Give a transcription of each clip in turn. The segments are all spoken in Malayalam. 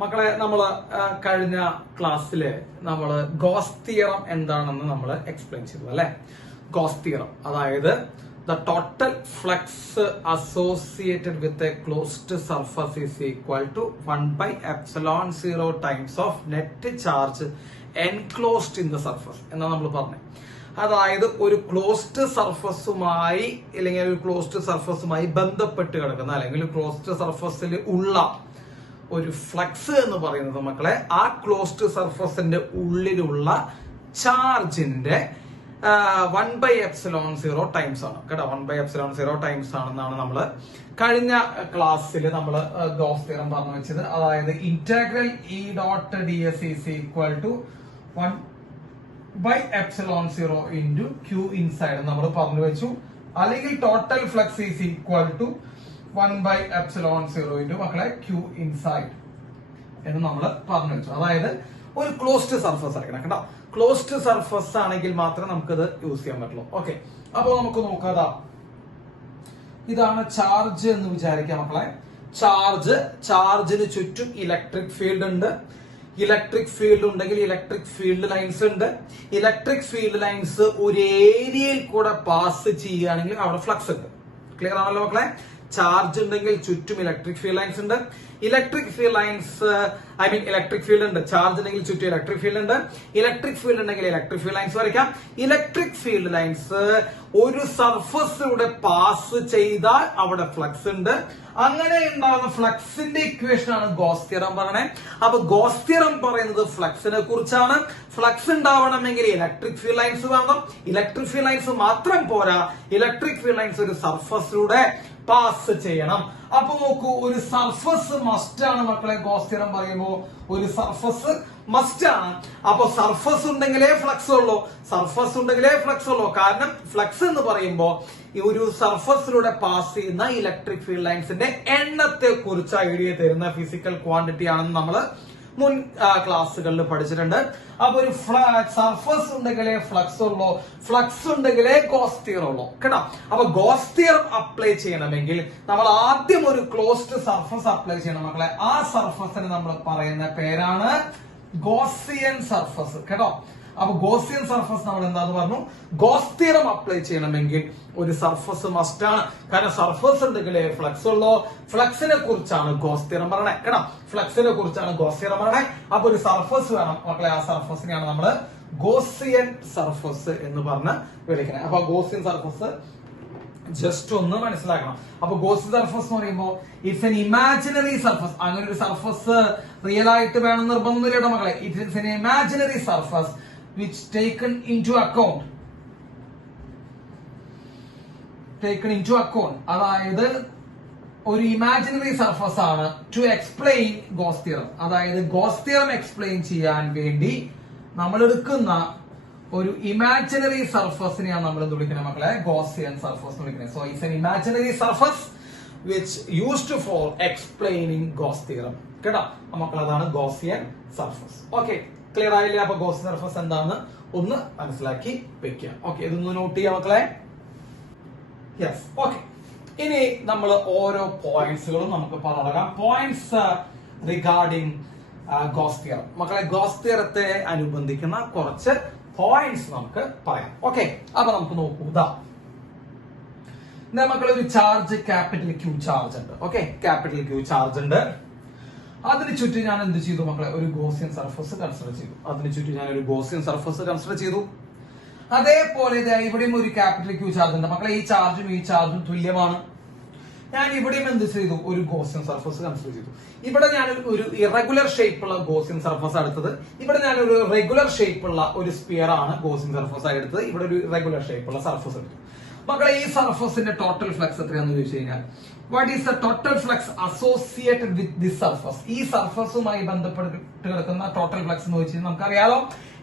മക്കളെ നമ്മൾ കഴിഞ്ഞ ക്ലാസ്സിൽ നമ്മൾ ഗോസ് തിയറം എന്താണെന്ന് നമ്മൾ എക്സ്പ്ലെയിൻ ചെയ്തു അല്ലെ. ഗോസ് തിയറം അതായത് the total flux associated with a closed surface is equal to 1 by epsilon 0 times of net charge enclosed in the surface എന്നാണ് നമ്മൾ പറഞ്ഞത്. അതായത് ഒരു ക്ലോസ്ഡ് സർഫസുമായി അല്ലെങ്കിൽ ഒരു ക്ലോസ്ഡ് സർഫസുമായി ബന്ധപ്പെട്ട് കിടക്കുന്ന അല്ലെങ്കിൽ ക്ലോസ്ഡ് സർഫസിൽ ഉള്ള ഒരു ഫ്ലക്സ് എന്ന് പറയുന്നത് മക്കളെ ആ ക്ലോസ്ഡ് സർഫസിന്റെ ഉള്ളിലുള്ള ചാർജിന്റെ 1 by epsilon 0 ടൈംസ് ആണ് കേട്ടോ. 1 by epsilon 0 ടൈംസ് ആണെന്നാണ് നമ്മൾ കഴിഞ്ഞ ക്ലാസ്സിൽ നമ്മൾ ഗോസ് തിയറം പറഞ്ഞു വെച്ചത്. അതായത് integral E dot D S is equal to 1 by epsilon 0 into q inside നമ്മൾ പറഞ്ഞു വെച്ചു. അല്ലെങ്കിൽ total flux is equal to 1 by epsilon 0 into മക്കളെ q inside എന്ന് നമ്മൾ പറഞ്ഞു വെച്ചു. അതായത് ഒരു ക്ലോസ്ഡ് സർഫസ് ആയിരിക്കണം കേട്ടോ. ക്ലോസ്ഡ് സർഫസ് ആണെങ്കിൽ മാത്രമേ നമുക്കത് യൂസ് ചെയ്യാൻ പറ്റുള്ളൂ. ഓക്കെ, അപ്പൊ നമുക്ക് നോക്കാതാ, ഇതാണ് ചാർജ് എന്ന് വിചാരിക്കാം മക്കളെ. ചാർജിന് ചുറ്റും ഇലക്ട്രിക് ഫീൽഡ് ഉണ്ട്. ഇലക്ട്രിക് ഫീൽഡ് ഉണ്ടെങ്കിൽ ഇലക്ട്രിക് ഫീൽഡ് ലൈൻസ് ഉണ്ട്. ഇലക്ട്രിക് ഫീൽഡ് ലൈൻസ് ഒരു ഏരിയയിൽ കൂടെ പാസ് ചെയ്യുകയാണെങ്കിൽ അവിടെ ഫ്ലക്സ് ഉണ്ട്. ക്ലിയർ ആണല്ലോ മക്കളെ. ചാർജ് ഉണ്ടെങ്കിൽ ചുറ്റും ഇലക്ട്രിക് ഫീൽഡ് ലൈൻസ് ഉണ്ട്. Electric field lines electric field ഉണ്ട്. ചാർജ് ഉണ്ടെങ്കിൽ ചുറ്റും ഇലക്ട്രിക് ഫീൽഡ് ഉണ്ട്. ഇലക്ട്രിക് ഫീൽഡ് ഉണ്ടെങ്കിൽ ഇലക്ട്രിക് ഫീൽഡ് ലൈൻസ് വരയ്ക്കാം. ഇലക്ട്രിക് ഫീൽഡ് ലൈൻസ് ഒരു സർഫസിലൂടെ പാസ് ചെയ്താൽ അവിടെ ഫ്ലക്സ് ഉണ്ട്. അങ്ങനെ ഉണ്ടാകുന്ന ഫ്ലക്സിന്റെ ഇക്വേഷൻ ആണ് ഗോസ് തിയറം പറയണേ. അപ്പൊ ഗോസ് തിയറം പറയുന്നത് ഫ്ലക്സിനെ കുറിച്ചാണ്. ഫ്ലക്സ് ഉണ്ടാവണമെങ്കിൽ ഇലക്ട്രിക് ഫീൽഡ് ലൈൻസ് വേണം. ഇലക്ട്രിക് ഫീൽഡ് ലൈൻസ് മാത്രം പോരാ, ഇലക്ട്രിക് ഫീൽഡ് ലൈൻസ് ഒരു സർഫസിലൂടെ പാസ് ചെയ്യണം. അപ്പൊ നോക്കൂ, ഒരു സർഫസ് മസ്റ്റ് ആണ് മക്കളെ. ഗോസ് തിയറം പറയുമ്പോൾ ഒരു സർഫസ് മസ്റ്റ് ആണ്. അപ്പൊ സർഫസ് ഉണ്ടെങ്കിലേ ഫ്ലക്സ് ഉള്ളൂ. സർഫസ് ഉണ്ടെങ്കിലേ ഫ്ലക്സ് ഉള്ളൂ. കാരണം ഫ്ലക്സ് എന്ന് പറയുമ്പോൾ ഈ ഒരു സർഫസിലൂടെ പാസ് ചെയ്യുന്ന ഇലക്ട്രിക് ഫീൽഡ് ലൈൻസിന്റെ എണ്ണത്തെ കുറിച്ച് ഐഡിയ തരുന്ന ഫിസിക്കൽ ക്വാണ്ടിറ്റി ആണെന്ന് നമ്മൾ മുൻ ക്ലാസ്സുകളിൽ പഠിച്ചിട്ടുണ്ട്. അപ്പൊ ഒരു സർഫസ് ഉണ്ടെങ്കിലേ ഫ്ലക്സ് ഉള്ളൂ, ഫ്ലക്സ് ഉണ്ടെങ്കിലേ ഗോസ് തിയറം ഉള്ളൂ കേട്ടോ. അപ്പൊ ഗോസ് തിയറം അപ്ലൈ ചെയ്യണമെങ്കിൽ നമ്മൾ ആദ്യം ഒരു ക്ലോസ്ഡ് സർഫസ് അപ്ലൈ ചെയ്യണം മക്കളെ. ആ സർഫസിന് നമ്മൾ പറയുന്ന പേരാണ് ഗോസിയൻ സർഫസ് കേട്ടോ. അപ്പൊ ഗോസിയൻ സർഫസ് നമ്മൾ എന്താന്ന് പറഞ്ഞു, ഗോസ് തിയറം അപ്ലൈ ചെയ്യണമെങ്കിൽ ഒരു സർഫസ് മസ്റ്റ് ആണ്. കാരണം സർഫസ് ഉണ്ടെങ്കിലേ ഫ്ലക്സ് ഉള്ളൂ. ഫ്ലക്സിനെ കുറിച്ചാണ് ഗോസ് തിയറം പറയണേ കേട്ടോ. ഫ്ലക്സിനെ കുറിച്ചാണ് ഗോസ് തിയറം പറയണേ. അപ്പൊ ഒരു സർഫസ് വേണം മക്കളെ. ആ സർഫസിനെയാണ് നമ്മൾ ഗോസിയൻ സർഫസ് എന്ന് പറഞ്ഞ് വിളിക്കുന്നത്. അപ്പൊ ഗോസിയൻ സർഫസ് ജസ്റ്റ് ഒന്ന് മനസ്സിലാക്കണം. അപ്പൊ ഗോസിയൻ സർഫസ് എന്ന് പറയുമ്പോൾ ഇറ്റ്സ് എൻ ഇമാജിനറി സർഫസ്. അങ്ങനെ ഒരു സർഫസ് റിയൽ ആയിട്ട് വേണം നിർബന്ധമില്ല മക്കളെ. It's an imaginary surface which taken into account അതായത് ഒരു ഇമാജിനറി സർഫസ് ആണ് ടു എക്സ്പ്ലെയിൻ ഗോസ് തിയറം. അതായത് ഗോസ് തിയറം എക്സ്പ്ലെയിൻ ചെയ്യാൻ വേണ്ടി നമ്മൾ എടുക്കുന്ന ഒരു ഇമാജിനറി സർഫസിനെയാണ് നമ്മൾ എന്ത് വിളിക്കുന്നത് മക്കളെ, ഗോസിയൻ സർഫസ് എന്ന് വിളിക്കുന്നത്. So it's an imaginary surface which used for explaining goes theorem കേട്ടോ മക്കൾ. അതാണ് ഗോസിയൻ സർഫസ്. ഓക്കെ, ക്ലിയർ ആയില്ലേ? അപ്പൊ ഗോസ് സർഫസ് എന്താന്ന് ഒന്ന് മനസ്സിലാക്കി വെക്കുക. ഓക്കെ, ഇതൊന്ന് നോട്ട് ചെയ്യാം മക്കളെ. Yes, okay. ഇനി നമ്മൾ ഓരോ പോയിന്റ്സുകളും നമുക്ക് പറയാം. പോയിന്റ്സ് റിഗാർഡിംഗ് ഗോസ് തിയറം മക്കളെ. ഗോസ് തിയറത്തെ അനുബന്ധിക്കുന്ന കുറച്ച് പോയിന്റ്സ് നമുക്ക് പറയാം. ഓക്കെ, അപ്പൊ നമുക്ക് നോക്കൂ. മക്കളെ ഒരു ചാർജ് ക്യാപിറ്റൽ ക്യൂ ചാർജ് ഉണ്ട്. ഓക്കെ, ക്യാപിറ്റൽ ക്യൂ ചാർജ് ഉണ്ട്. അതിന് ചുറ്റും ഞാൻ എന്ത് ചെയ്തു മക്കളെ, ഒരു ഗോസിയൻ സർഫസ് കൺസിഡർ ചെയ്തു. അതേപോലെ ഇവിടെയും ഒരു ക്യാപിറ്റൽ ക്യൂ ചാർജ് ഉണ്ട് മക്കളെ. ഈ ചാർജും തുല്യമാണ്. ഞാൻ ഇവിടെയും എന്ത് ചെയ്തു, ഒരു ഗോസിയൻ സർഫസ് കൺസിഡർ ചെയ്തു. ഇവിടെ ഞാൻ ഒരു ഇറഗുലർ ഷേപ്പുള്ള ഗോസിയൻ സർഫസ് എടുത്തത്. ഇവിടെ ഞാൻ ഒരു റെഗുലർ ഷേപ്പുള്ള ഒരു സ്പിയർ ആണ് ഗോസിയൻ സർഫസ് ആയി എടുത്തത്. ഇവിടെ ഒരു റെഗുലർ ഷേപ്പുള്ള സർഫസ് എടുത്തു മക്കളെ. ഈ സർഫസിന്റെ ടോട്ടൽ ഫ്ലക്സ് എത്രയാണെന്ന് ചോദിച്ചു കഴിഞ്ഞാൽ, what is the total flux associated with this surface? ഈ സർഫസുമായി ബന്ധപ്പെട്ട് കിടക്കുന്ന ടോട്ടൽ ഫ്ലക്സ് എന്ന് വെച്ചാൽ നമുക്കറിയാലോ.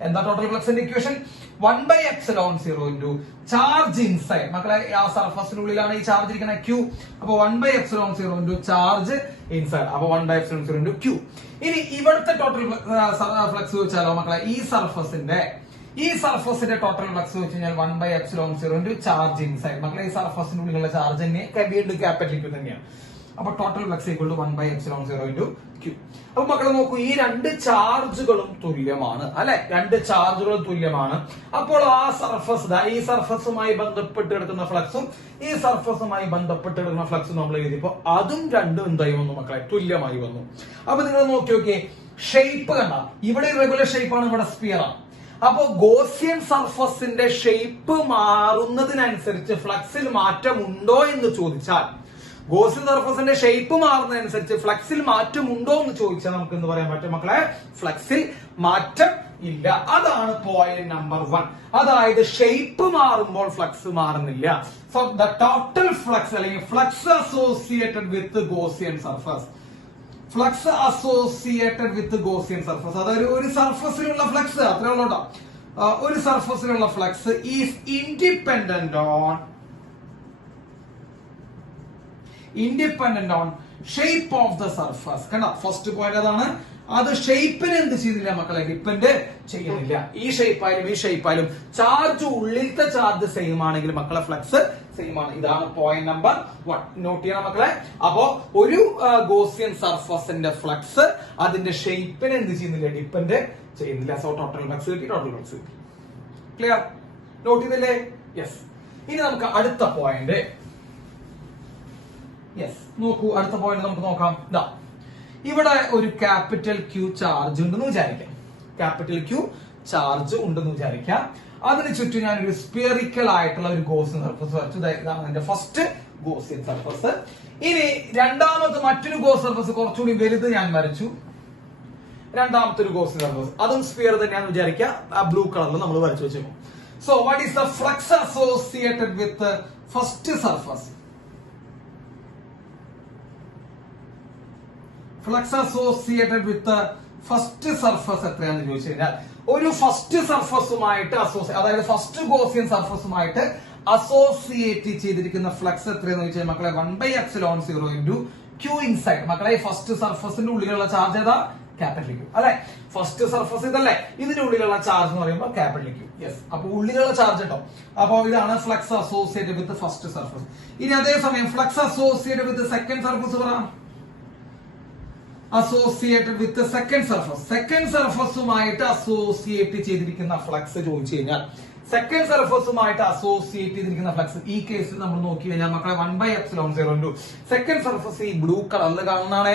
എന്താ ടോട്ടൽ ഫ്ലക്സിന്റെ equation? 1 by epsilon 0 into charge inside മക്കളെ. ആ സർഫസിനുള്ളിലാണ് ഈ ചാർജ് ഇരിക്കുന്ന Q. അപ്പൊ 1 by epsilon 0 into charge inside. അപ്പൊ 1 by epsilon 0 into Q. ഇനി ഇവിടുത്തെ ടോട്ടൽ ഫ്ലക്സ് വെച്ചാലോ മക്കളെ, ഈ സർഫസിന്റെ ടോട്ടൽ ഫ്ലക്സ് വെച്ച് കഴിഞ്ഞാൽ 1 by epsilon 0 into charge inside മക്കളെ. ഈ സർഫസിനുള്ളിലുള്ള ചാർജ് തന്നെ വീണ്ടും ക്യാപിറ്റൽ ക്യൂ തന്നെയാണ്. അപ്പൊ total flux equal to 1/ε0 into q. അപ്പൊ മക്കളെ നോക്കൂ, ഈ രണ്ട് ചാർജുകളും തുല്യമാണ് അല്ലെ, രണ്ട് ചാർജുകളും തുല്യമാണ്. അപ്പോൾ ആ സർഫസ്, ഈ സർഫസുമായി ബന്ധപ്പെട്ട് കിടക്കുന്ന ഫ്ലക്സും ഈ സർഫസുമായി ബന്ധപ്പെട്ട് കിടക്കുന്ന ഫ്ലക്സും നമ്മൾ എഴുതിയപ്പോ അതും രണ്ടും എന്തായി വന്നു മക്കളെ, തുല്യമായി വന്നു. അപ്പൊ നിങ്ങൾ നോക്കി നോക്കിയേ, ഷേപ്പ് കണ്ട, ഇവിടെ റെഗുലർ ഷേപ്പാണ്, ഇവിടെ സ്പിയർ ആണ്. അപ്പോ ഗോസിയൻ സർഫസിന്റെ ഷേപ്പ് മാറുന്നതിനനുസരിച്ച് ഫ്ലക്സിൽ മാറ്റം ഉണ്ടോ എന്ന് ചോദിച്ചാൽ, ഗോസിയൻ സർഫസിന്റെ ഷേപ്പ് മാറുന്നതനുസരിച്ച് ഫ്ലക്സിൽ മാറ്റം ഉണ്ടോ എന്ന് ചോദിച്ചാൽ നമുക്ക് എന്ത് പറയാൻ പറ്റും മക്കളെ, ഫ്ലക്സിൽ മാറ്റം ഇല്ല. അതാണ് പോയിന്റ് നമ്പർ 1. അതായത് ഷേപ്പ് മാറുമ്പോൾ ഫ്ലക്സ് മാറുന്നില്ല. സോ ദ ടോട്ടൽ ഫ്ലക്സ് അല്ലെങ്കിൽ flux associated with Gaussian surface, flux associated with Gaussian surface, അതായത് ഒരു സർഫസിലുള്ള ഫ്ലക്സ്, അത്രേ ഉള്ളൂ. ഒരു സർഫസിലുള്ള flux is independent on shape of the surface. കണ്ടോ, ഫസ്റ്റ് പോയിന്റ് അതാണ്. അത് ഷേപ്പിനെ എന്ത് ചെയ്യുന്നില്ല മക്കളെ, ഡിപ്പെൻഡ് ചെയ്യുന്നില്ല. ഈ ഷേപ്പായാലും ഈ ഷേപ്പായാലും ചാർജ്, ഉള്ളിലത്തെ ചാർജ് സെയിം ആണെങ്കിൽ മക്കളെ ഫ്ലക്സ് സെയിം ആണ്. ഇതാണ് പോയിന്റ് നമ്പർ 1. നോട്ട് ചെയ്യണം മക്കളെ. അപ്പോ ഒരു ഗോസിയൻ സർഫസിന്റെ ഫ്ലക്സ് അതിന്റെ ഷേപ്പിനെ എന്ത് ചെയ്യുന്നില്ല, ഡിപ്പെൻഡ് ചെയ്യുന്നില്ല. സോ ടോട്ടൽ ഫ്ലക്സ് കിട്ടി, ടോട്ടൽ ഫ്ലക്സ് കിട്ടി. ക്ലിയർ? നോട്ട് ചെയ്തില്ലേ? യെസ്. ഇനി നമുക്ക് അടുത്ത പോയിന്റ്, യെസ് നോക്കൂ, അടുത്ത പോയിന്റ് നമുക്ക് നോക്കാം. ഇതാ, ഇവിടെ ഒരു ക്യാപിറ്റൽ ക്യൂ ചാർജ് ഉണ്ടെന്ന് വിചാരിക്കാം. ക്യാപിറ്റൽ ക്യൂ ചാർജ് ഉണ്ടെന്ന് വിചാരിക്കാം. അതിന് ചുറ്റും ഞാനൊരു സ്പിയറിക്കൽ ആയിട്ടുള്ള ഒരു ഗോസിയൻ സർഫസ് വരച്ചു. ഇതാണ് എന്റെ ഫസ്റ്റ് ഗോസിയൻ സർഫസ്. ഇനി രണ്ടാമത്തെ മറ്റൊരു ഗോസ് സർഫസ് കുറച്ചുകൂടി വലുത് ഞാൻ വരച്ചു. രണ്ടാമത്തെ ഒരു ഗോസിയൻ സർഫസ്, അതും സ്പിയർ തന്നെയാണെന്ന് വിചാരിക്കുക. ആ ബ്ലൂ കളറിൽ നമ്മൾ വരച്ചു വെച്ചേക്കും. So what is the flux associated with first surface? Flux associated with first surface എത്രയാണെന്ന് ചോദിച്ചു കഴിഞ്ഞാൽ, ഒരു ഫസ്റ്റ് സർഫസുമായിട്ട് അതായത് ഫസ്റ്റ് ഗോസിയൻ സർഫസുമായിട്ട് അസോസിയേറ്റ് ചെയ്തിരിക്കുന്ന ഫ്ലക്സ് എത്രയെന്ന് ചോദിച്ചാൽ മക്കളെ 1/ε0 into q ഇൻസൈഡ്. മക്കളെ ഫസ്റ്റ് സർഫസിന്റെ ഉള്ളിലുള്ള ചാർജ് ഏതാ? ക്യാപിറ്റൽ ക്യൂ അല്ലെ. ഫസ്റ്റ് സർഫസ് ഇതല്ലേ, ഇതിന്റെ ഉള്ളിലുള്ള ചാർജ് എന്ന് പറയുമ്പോൾ ക്യാപിറ്റൽ ക്യൂ. യെസ്. അപ്പൊ ഉള്ളിലുള്ള ചാർജ് കേട്ടോ. അപ്പൊ ഇതാണ് flux associated with first surface. ഇനി അതേസമയം flux associated with second surface പറ. Associated with second surface, second സർഫസുമായിട്ട് അസോസിയേറ്റ് ചെയ്തിരിക്കുന്ന ഫ്ലക്സ് ചോദിച്ചു കഴിഞ്ഞാൽ, സെക്കൻഡ് സർഫസുമായിട്ട് അസോസിയേറ്റ് ചെയ്തിരിക്കുന്ന ഫ്ലക്സ് ഈ കേസിൽ നമ്മൾ നോക്കി കഴിഞ്ഞാൽ മക്കളെ 1/ε0 into സെക്കൻഡ് സർഫസ്. ഈ ബ്ലൂ കളറിൽ കാണുന്നതാണ്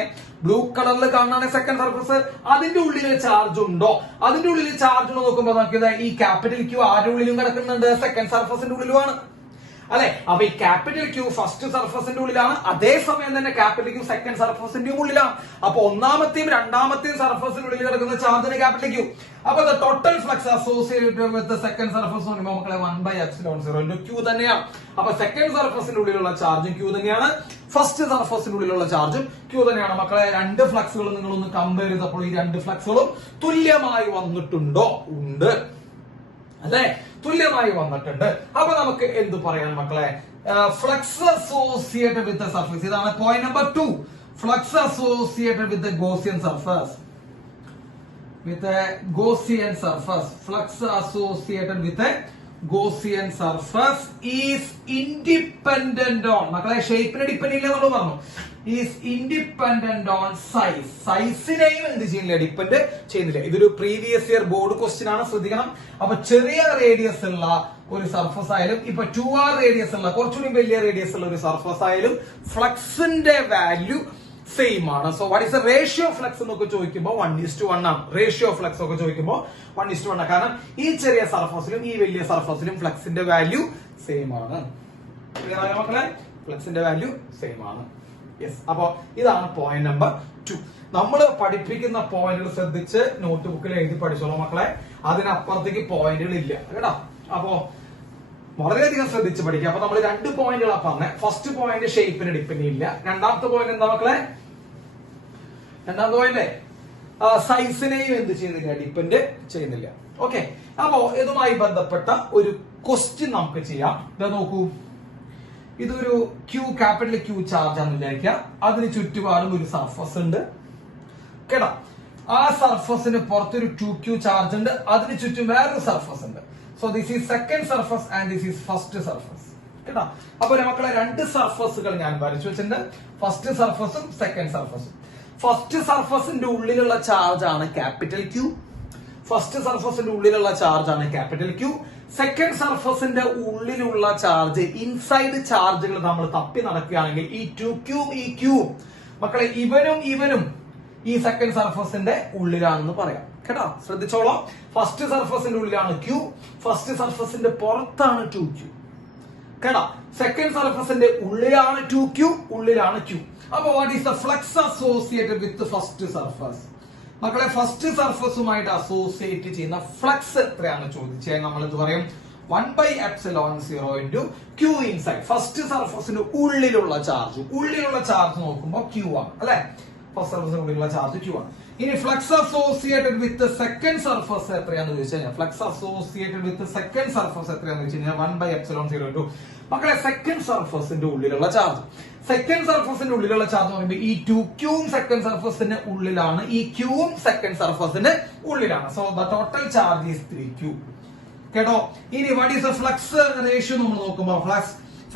സെക്കൻഡ് സർഫസ്. അതിന്റെ ഉള്ളിൽ ചാർജ് ഉണ്ടോ? അതിന്റെ ഉള്ളിൽ ചാർജ് ഉണ്ടോ നോക്കുമ്പോൾ നമുക്ക് ഈ ക്യാപിറ്റൽ ക്യൂ ആരുടെ ഉള്ളിലും കിടക്കുന്നുണ്ട്, സെക്കൻഡ് സർഫസിന്റെ ഉള്ളിലുമാണ് അല്ലെ. അപ്പൊ ഈ ക്യാപിറ്റൽ ക്യൂ ഫസ്റ്റ് സർഫസിന്റെ ഉള്ളിലാണ്, അതേസമയം തന്നെ ക്യാപിറ്റൽ ക്യൂ സെക്കൻഡ് സർഫസിന്റെയും ഉള്ളിലാണ്. അപ്പൊ ഒന്നാമത്തെയും രണ്ടാമത്തെയും സർഫസിനുള്ളിൽ കിടക്കുന്ന ചാർജിന് ക്യാപിറ്റൽ ക്യൂ. അപ്പൊ total flux associated with second surface പറയുമ്പോൾ മക്കളെ 1/ε0 into q തന്നെയാണ്. അപ്പൊ സെക്കൻഡ് സർഫസിന്റെ ഉള്ളിലുള്ള ചാർജും q തന്നെയാണ്, ഫസ്റ്റ് സർഫസിന്റെ ഉള്ളിലുള്ള ചാർജും q തന്നെയാണ്. മക്കളെ രണ്ട് ഫ്ലക്സുകളും നിങ്ങളൊന്ന് കമ്പയർ ചെയ്തപ്പോൾ ഈ രണ്ട് ഫ്ലക്സുകളും തുല്യമായി വന്നിട്ടുണ്ടോ? ഉണ്ട് അല്ലെ, തുല്യമായി വന്നിട്ടുണ്ട്. അപ്പൊ നമുക്ക് എന്ത് പറയാൻ മക്കളെ, ഫ്ലക്സ് അസോസിയേറ്റഡ് വിത്ത് സർഫസ്. ഇതാണ് point number 2. Flux associated with Gaussian surface, flux associated with Gaussian surface is independent on, മക്കളെ ഷേപ്പിനെ ഡിപ്പെൻഡ് ചെയ്യില്ല നമ്മൾ പറഞ്ഞു, ഈസ് ഇൻഡിപെൻഡന്റ് ഓൺ സൈസ്. സൈസിനെയും എന്ത് ചെയ്യുന്നില്ല, ഡിപ്പെൻഡ് ചെയ്യുന്നില്ല. ഇതൊരു പ്രീവിയസ് ഇയർ ബോർഡ് ക്വസ്റ്റ്യൻ ആണ്, ശ്രദ്ധിക്കണം. അപ്പൊ ചെറിയ റേഡിയസ് ഉള്ള ഒരു സർഫസ് ആയാലും ഇപ്പൊ 2r റേഡിയസ് ഉള്ള കുറച്ചുകൂടി വലിയ റേഡിയസ് ഉള്ള ഒരു സർഫസ് ആയാലും ഫ്ലക്സിന്റെ വാല്യൂ സെയിം ആണ്. So what is the ratio of flux എന്നൊക്കെ ചോദിക്കുമ്പോൾ 1:1 ആണ്. റേഷ്യോ ഓഫ് ഫ്ലക്സ് ഒക്കെ ചോദിക്കുമ്പോൾ 1:1 ആണ്. കാരണം ഈ ചെറിയ സർഫസിലും ഈ വലിയ സർഫസിലും ഫ്ലക്സിന്റെ വാല്യൂ സെയിം ആണ്. ക്ലിയർ ആയോ മക്കളെ? ഫ്ലക്സിന്റെ വാല്യൂ സെയിം ആണ്. യെസ്. അപ്പോ ഇതാണ് പോയിന്റ് നമ്പർ 2. നമ്മൾ പഠിപ്പിക്കുന്ന പോയിന്റുകൾ ശ്രദ്ധിച്ച് നോട്ട് ബുക്കിൽ എഴുതി പഠിച്ചോളൂ മക്കളെ. അതിനപ്പുറത്തേക്ക് പോയിന്റുകൾ ഇല്ല കേട്ടോ. അപ്പോ വളരെയധികം ശ്രദ്ധിച്ച് പഠിക്കുക. അപ്പൊ നമ്മൾ 2 പോയിന്റുകളാണ് പറഞ്ഞത്. ഫസ്റ്റ് പോയിന്റ് ഷേപ്പിന് ഡിപ്പെൻഡ് ചെയ്യില്ല. രണ്ടാമത്തെ പോയിന്റ് എന്താ മക്കളെ? രണ്ടാമത്തെ പോയിന്റ് സൈസിനെയും എന്ത് ചെയ്യുന്നില്ല, ഡിപ്പെൻഡ് ചെയ്യുന്നില്ല. ഓക്കെ. അപ്പോ ഇതുമായി ബന്ധപ്പെട്ട ഒരു ക്വസ്റ്റ്യൻ നമുക്ക് ചെയ്യാം. ഇതാ നോക്കൂ, ഇതൊരു ക്യാപിറ്റൽ ക്യൂ ചാർജ് ആണെന്ന് വിചാരിക്കുക. അതിന് ചുറ്റുപാടും ഒരു സർഫസ് ഉണ്ട് കേട്ടോ. ആ സർഫസിന് പുറത്തൊരു 2q ചാർജ് ഉണ്ട്, അതിന് ചുറ്റും വേറൊരു സർഫസ് ഉണ്ട്. So this is second surface and this is first surface. കേട്ടോ. അപ്പൊ മക്കളെ രണ്ട് സർഫസുകൾ ഞാൻ വരച്ചു വെച്ചിട്ടുണ്ട്. ഫസ്റ്റ് സർഫസും സെക്കൻഡ് സർഫസും. ഫസ്റ്റ് സർഫസിന്റെ ഉള്ളിലുള്ള ചാർജ് ആണ് ക്യാപിറ്റൽ ക്യൂ. ഫസ്റ്റ് സർഫസിന്റെ ഉള്ളിലുള്ള ചാർജ് ആണ് ക്യാപിറ്റൽ ക്യൂ. സെക്കൻഡ് സർഫസിന്റെ ഉള്ളിലുള്ള ചാർജ്, ഇൻസൈഡ് ചാർജുകൾ നമ്മൾ തപ്പി നടക്കുകയാണെങ്കിൽ ഈ 2q ഈ q മക്കളെ ഇവനും ഈ സെക്കൻഡ് സർഫസിന്റെ ഉള്ളിലാണെന്ന് പറയാം. കേട്ടോ, ശ്രദ്ധിച്ചോളാം. ഫസ്റ്റ് സർഫസിന്റെ ഉള്ളിലാണ് q, ഫസ്റ്റ് സർഫസിന്റെ പുറത്താണ് 2q. കേട്ടോ, സെക്കൻഡ് സർഫസിന്റെ ഉള്ളിലാണ് 2q, ഉള്ളിലാണ് q. അപ്പൊ what is the flux associated with first surface? മക്കളെ ഫസ്റ്റ് സർഫസുമായിട്ട് അസോസിയേറ്റ് ചെയ്യുന്ന ഫ്ലക്സ് എത്രയാണ് ചോദിച്ചാൽ നമ്മൾ എന്ത് പറയും? 1/ε0 into q ഇൻസൈഡ്. ഫസ്റ്റ് സർഫസിന്റെ ഉള്ളിലുള്ള ചാർജ് നോക്കുമ്പോൾ q ആണ് അല്ലെ. ഫസ്റ്റ് സർഫസിന്റെ ഉള്ളിലുള്ള ചാർജ് q ആണ്. ഇനി flux associated with second surface എത്രയാണെന്ന് ചോദിച്ചു കഴിഞ്ഞാൽ flux associated with second surface എത്രയാണെന്ന് വെച്ച് കഴിഞ്ഞാൽ 1/ε0 into മക്കളെ സെക്കൻഡ് സർഫസിന്റെ ഉള്ളിലുള്ള ചാർജ്. സെക്കൻഡ് സർഫസിന്റെ ഉള്ളിലുള്ള ചാർജ് എന്ന് പറയുമ്പോൾ ഈ 2qയും സെക്കൻഡ് സർഫസിന്റെ ഉള്ളിലാണ്, ഈ qയും സെക്കൻഡ് സർഫസിന്റെ ഉള്ളിലാണ്. So the total charge is 3q. കേട്ടോ, ഇനി what is the flux ratio നമ്മൾ നോക്കുമ്പോൾ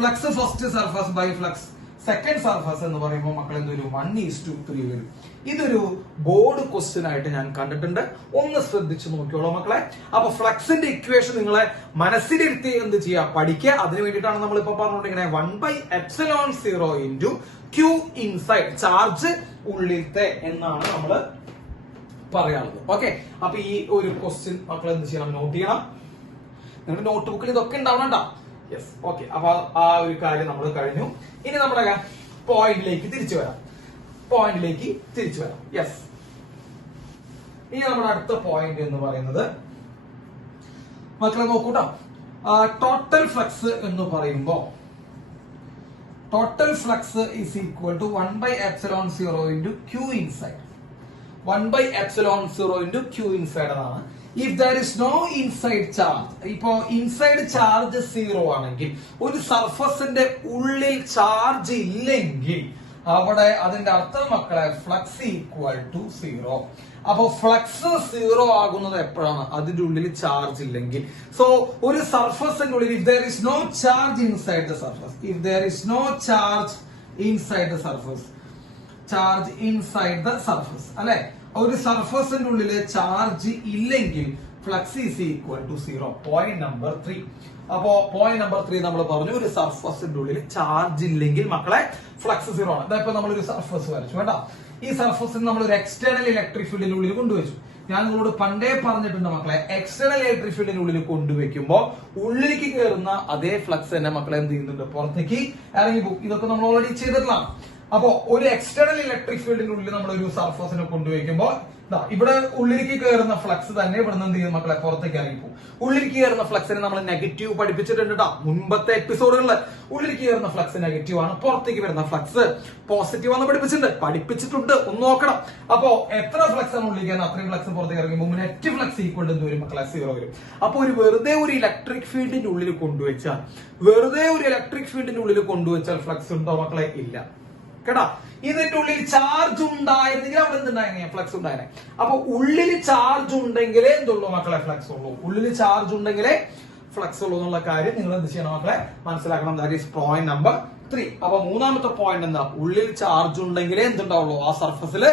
flux first surface by flux second surface എന്ന് പറയുമ്പോൾ മക്കളെ എന്തൊരു 1:3 വരും. ഇതൊരു ബോർഡ് ക്വസ്റ്റ്യൻ ആയിട്ട് ഞാൻ കണ്ടിട്ടുണ്ട്. ഒന്ന് ശ്രദ്ധിച്ചു നോക്കിയോളൂ മക്കളെ. അപ്പൊ ഫ്ലക്സിന്റെ ഇക്വേഷൻ നിങ്ങളെ മനസ്സിലിരുത്തി എന്ത് ചെയ്യുക, പഠിക്കുക. അതിന് വേണ്ടിയിട്ടാണ് നമ്മൾ ഇപ്പൊ പറഞ്ഞുകൊണ്ടിരിക്കുന്നത് 1/ε0 into q ഇൻസൈഡ്, ചാർജ് ഉള്ളിലത്തെ എന്നാണ് നമ്മൾ പറയാനുള്ളത്. ഓക്കെ, അപ്പൊ ഈ ഒരു ക്വസ്റ്റ്യൻ മക്കൾ എന്ത് ചെയ്യണം, നോട്ട് ചെയ്യണം. നിങ്ങളുടെ നോട്ട് ബുക്കിൽ ഇതൊക്കെ ഉണ്ടാവണ്ട. Yes, okay. അപ്പൊ ആ ഒരു കാര്യം നമ്മൾ കഴിഞ്ഞു. ഇനി നമ്മുടെ പോയിന്റിലേക്ക് തിരിച്ചു വരാം. യെസ്, ഇനി നമ്മുടെ അടുത്ത പോയിന്റ് എന്ന് പറയുന്നത് മക്കളെ നോക്കൂട്ടോ, ടോട്ടൽ ഫ്ലക്സ് എന്ന് പറയുമ്പോ total flux is equal to 1/ε0 into q inside. 1/ε0 into q inside എന്നാണ്. If there is no inside charge, ഇപ്പോ ഇൻസൈഡ് ചാർജ് 0 ആണെങ്കിൽ, ഒരു സർഫസിന്റെ ഉള്ളിൽ ചാർജ് ഇല്ലെങ്കിൽ അവിടെ അതിന്റെ അർത്ഥം മക്കളെ ഫ്ലക്സ് ഈക്വൽ ടു 0. അപ്പൊ ഫ്ലക്സ് 0 ആകുന്നത് എപ്പോഴാണ്? അതിന്റെ ഉള്ളിൽ ചാർജ് ഇല്ലെങ്കിൽ. സോ ഒരു സർഫസിന്റെ ഉള്ളിൽ if there is no charge inside the surface, if there is no charge inside the surface അല്ലെ, ഒരു സർഫസിന്റെ ഉള്ളില് ചാർജ് ഇല്ലെങ്കിൽ flux is equal to 0. Point number 3. അപ്പോ പോയിന്റ് നമ്പർ 3 നമ്മൾ പറഞ്ഞു, ഒരു സർഫസിന്റെ ഉള്ളിൽ ചാർജ് ഇല്ലെങ്കിൽ മക്കളെ ഫ്ലക്സ് 0 ആണ്. ഇപ്പൊ നമ്മളൊരു സർഫസ് വരച്ചു കേട്ടോ. ഈ സർഫസിന് നമ്മൾ ഒരു എക്സ്റ്റേണൽ ഇലക്ട്രിക് ഫീൽഡിന്റെ ഉള്ളിൽ കൊണ്ടുവച്ചു. ഞാൻ നിങ്ങളോട് പണ്ടേ പറഞ്ഞിട്ടുണ്ട് മക്കളെ, എക്സ്റ്റേണൽ ഇലക്ട്രിക് ഫീൽഡിന്റെ ഉള്ളിൽ കൊണ്ടുവയ്ക്കുമ്പോൾ ഉള്ളിലേക്ക് കയറുന്ന അതേ ഫ്ലക്സ് തന്നെ മക്കളെ എന്ത് ചെയ്യുന്നുണ്ട്, പുറത്തേക്ക് ഇറങ്ങി പോകും. ഇതൊക്കെ നമ്മൾ ഓൾറെഡി ചെയ്തിട്ടുള്ളതാണ്. അപ്പോ ഒരു എക്സ്റ്റേണൽ ഇലക്ട്രിക് ഫീൽഡിന്റെ ഉള്ളിൽ നമ്മൾ ഒരു സർഫസിനെ കൊണ്ടുവയ്ക്കുമ്പോൾ ഇവിടെ ഉള്ളിലേക്ക് കയറുന്ന ഫ്ലക്സ് തന്നെ ഇവിടെ നിന്ന് എന്ത് ചെയ്യും മക്കളെ, പുറത്തേക്ക് ഇറങ്ങിപ്പോകും. ഉള്ളിലേക്ക് കയറുന്ന ഫ്ലക്സിനെ നമ്മൾ നെഗറ്റീവ് പഠിപ്പിച്ചിട്ടുണ്ട് കേട്ടോ മുൻപത്തെ എപ്പിസോഡുകളിൽ. ഉള്ളിലേക്ക് കയറുന്ന ഫ്ലക്സ് നെഗറ്റീവ് ആണ്, പുറത്തേക്ക് വരുന്ന ഫ്ലക്സ് പോസിറ്റീവ് ആണ് പഠിപ്പിച്ചിട്ടുണ്ട്. ഒന്ന് നോക്കണം. അപ്പോ എത്ര ഫ്ലക്സ് ആണ് ഉള്ളിലേക്ക് അത്രയും ഫ്ലക്സ് പുറത്തേക്ക് ഇറങ്ങുമ്പോൾ നെറ്റ് ഫ്ലക്സ് ഈക്വൽ എന്ത് വരും മക്കളെ, 0 വരും. അപ്പൊ വെറുതെ ഒരു ഇലക്ട്രിക് ഫീൽഡിന്റെ ഉള്ളിൽ കൊണ്ടുവച്ചാൽ ഫ്ലക്സ് ഉണ്ടോ മക്കളെ? ഇല്ല കേട്ടാ. ഇതിന്റെ ഉള്ളിൽ ചാർജ് ഉണ്ടായിരുന്നെങ്കിൽ അവിടെ എന്തുണ്ടായിരുന്നെ, ഫ്ലക്സ് ഉണ്ടായിരുന്നെ. അപ്പൊ ഉള്ളിൽ ചാർജ് ഉണ്ടെങ്കിലേ എന്തുള്ളൂ മക്കളെ, ഫ്ലക്സ് ഉള്ളൂ. ഉള്ളിൽ ചാർജ് ഉണ്ടെങ്കിലേ ഫ്ലക്സ് ഉള്ളൂ എന്നുള്ള കാര്യം നിങ്ങൾ എന്ത് ചെയ്യണം മക്കളെ, മനസ്സിലാക്കണം. That is point number 3. അപ്പൊ മൂന്നാമത്തെ പോയിന്റ് എന്താ, ഉള്ളിൽ ചാർജ് ഉണ്ടെങ്കിലേ എന്തുണ്ടാവുള്ളൂ, ആ സർഫസില്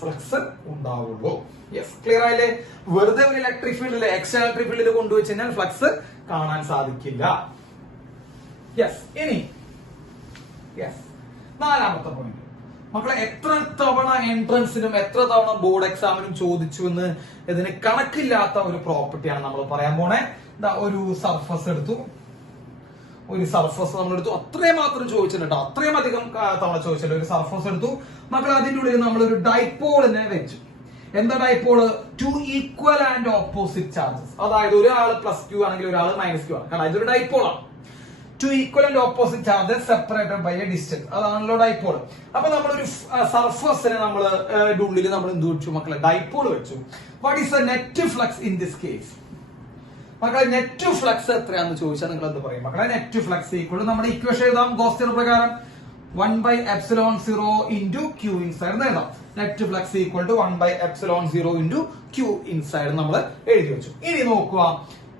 ഫ്ലക്സ് ഉണ്ടാവുള്ളൂ. യെസ്, ക്ലിയർ ആയില്ലേ? വെറുതെ ഒരു ഇലക്ട്രിക് ഫീൽഡിൽ എക്സ്റ്റേണൽ ഇലക്ട്രിക് ഫീൽഡിൽ കൊണ്ടുവച്ച് കഴിഞ്ഞാൽ ഫ്ലക്സ് കാണാൻ സാധിക്കില്ല. യെസ്, ഇനി നാലാമത്തെ പോയിന്റ് മക്കളെ, എത്ര തവണ എൻട്രൻസിനും എത്ര തവണ ബോർഡ് എക്സാമിനും ചോദിച്ചു എന്ന് ഇതിന് കണക്കില്ലാത്ത ഒരു പ്രോപ്പർട്ടിയാണ് നമ്മൾ പറയാൻ പോണേ. ഒരു സർഫസ് എടുത്തു, അത്രയും മാത്രം ചോദിച്ചിട്ടുണ്ട്, അത്രയും അധികം തവണ ചോദിച്ചില്ല. ഒരു സർഫസ് എടുത്തു മക്കളെ, അതിന്റെ ഉള്ളിൽ നമ്മളൊരു ഡൈപോളിനെ വെച്ചു. എന്താ dipole? 2 equal and opposite charges. അതായത് ഒരാൾ +q ആണെങ്കിൽ ഒരാൾ -q ആണ്. കാരണം ഇതൊരു ഡൈപോളാണ്. 2 equal and opposite charges separated by a distance. അതാണല്ലോ ഡൈപോൾ. അപ്പൊ നമ്മളൊരു സർഫസിനെ ഉള്ളിൽ നമ്മൾ എന്ത് വെച്ചു മക്കളെ, ഡൈപോൾ വെച്ചു. What is the net flux in this case? മക്കളെ നെറ്റ് ഫ്ലക്സ് എത്രയാണെന്ന് ചോദിച്ചാൽ നിങ്ങൾ എന്ത് പറയും മക്കളെ? നെറ്റ് ഫ്ലക്സ് ഈക്വൽ നമ്മുടെ ഇക്വേഷൻ എഴുതാം ഗോസ് തിയറം പ്രകാരം 1/ε0 into q ഇൻസൈഡ് എന്ന് എഴുതാം. Net flux equal to 1/ε0 into q inside നമ്മൾ എഴുതി വെച്ചു. ഇനി നോക്കുക,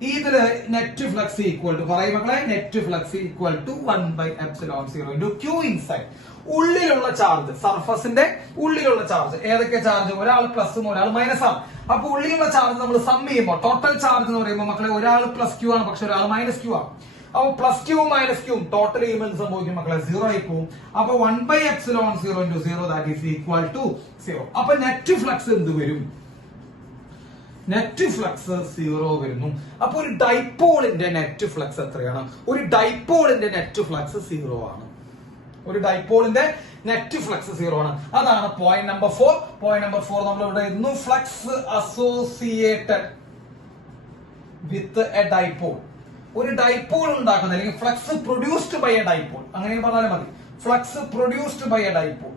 ഇതില് നെറ്റ് ഫ്ലക്സ് ഈക്വൽ ടു പറയും മക്കളെ, net flux equal to 1/ε0 into q inside. ഉള്ളിലുള്ള ചാർജ്, സർഫസിന്റെ ഉള്ളിലുള്ള ചാർജ് ഏതൊക്കെ ചാർജ്? ഒരാൾ പ്ലസും ഒരാൾ മൈനസ് ആണ്. അപ്പൊ ഉള്ളിലുള്ള ചാർജ് നമ്മൾ സം ചെയ്യുമ്പോൾ ടോട്ടൽ ചാർജ് എന്ന് പറയുമ്പോൾ മക്കളെ ഒരാൾ പ്ലസ് ക്യൂ ആണ്, പക്ഷെ ഒരാൾ മൈനസ് ക്യൂ ആണ്. അപ്പൊ plus Q minus Q total ചെയ്യുമ്പോൾ എന്ത് സംഭവിക്കും മക്കളെ? 0 ആയി പോകും. അപ്പൊ 1/ε0 into 0 that is equal to 0. അപ്പൊ നെറ്റ് ഫ്ലക്സ് എന്ത് വരും? നെറ്റ് ഫ്ലക്സ് 0 വരുന്നു. അപ്പൊ ഒരു ഡൈപോളിന്റെ നെറ്റ് ഫ്ലക്സ് എത്രയാണ്? ഒരു ഡൈപോളിന്റെ നെറ്റ് ഫ്ലക്സ് 0 ആണ്. ഒരു ഡൈപോളിന്റെ നെറ്റ് ഫ്ലക്സ് 0 ആണ്. അതാണ് പോയിന്റ് നമ്പർ 4. പോയിന്റ് നമ്പർ 4 നമ്മൾ ഇവിടെ എഴുതുന്നു, flux associated with a dipole. ഒരു ഡൈപോൾ ഉണ്ടാക്കുന്ന അല്ലെങ്കിൽ flux produced by a dipole, അങ്ങനെ പറഞ്ഞാലും മതി. Flux produced by a dipole,